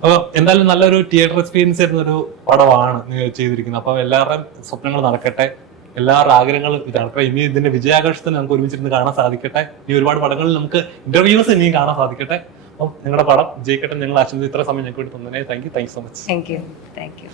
അപ്പൊ എന്തായാലും നല്ലൊരു തിയേറ്റർ എക്സ്പീരിയൻസ് ആയിരുന്ന ഒരു പടമാണ് നിങ്ങൾ ചെയ്തിരിക്കുന്നത്. അപ്പൊ എല്ലാവരുടെയും സ്വപ്നങ്ങൾ നടക്കട്ടെ, എല്ലാവരുടെ ആഗ്രഹങ്ങളും നടക്കട്ടെ. ഇനി ഇതിന്റെ വിജയാഘോഷത്തിന് നമുക്ക് ഒരുമിച്ചിരുന്ന് കാണാൻ സാധിക്കട്ടെ. ഇനി ഒരുപാട് പടങ്ങളിൽ നമുക്ക് ഇന്റർവ്യൂസ് ഇനിയും കാണാൻ സാധിക്കട്ടെ. അപ്പം നിങ്ങളുടെ പടം ജയിക്കട്ടെ ഞങ്ങൾ ആശംസിച്ച് ഇത്ര സമയം ഞങ്ങൾക്ക് വേണ്ടി തന്നതിനെ thank you so much. Thank U.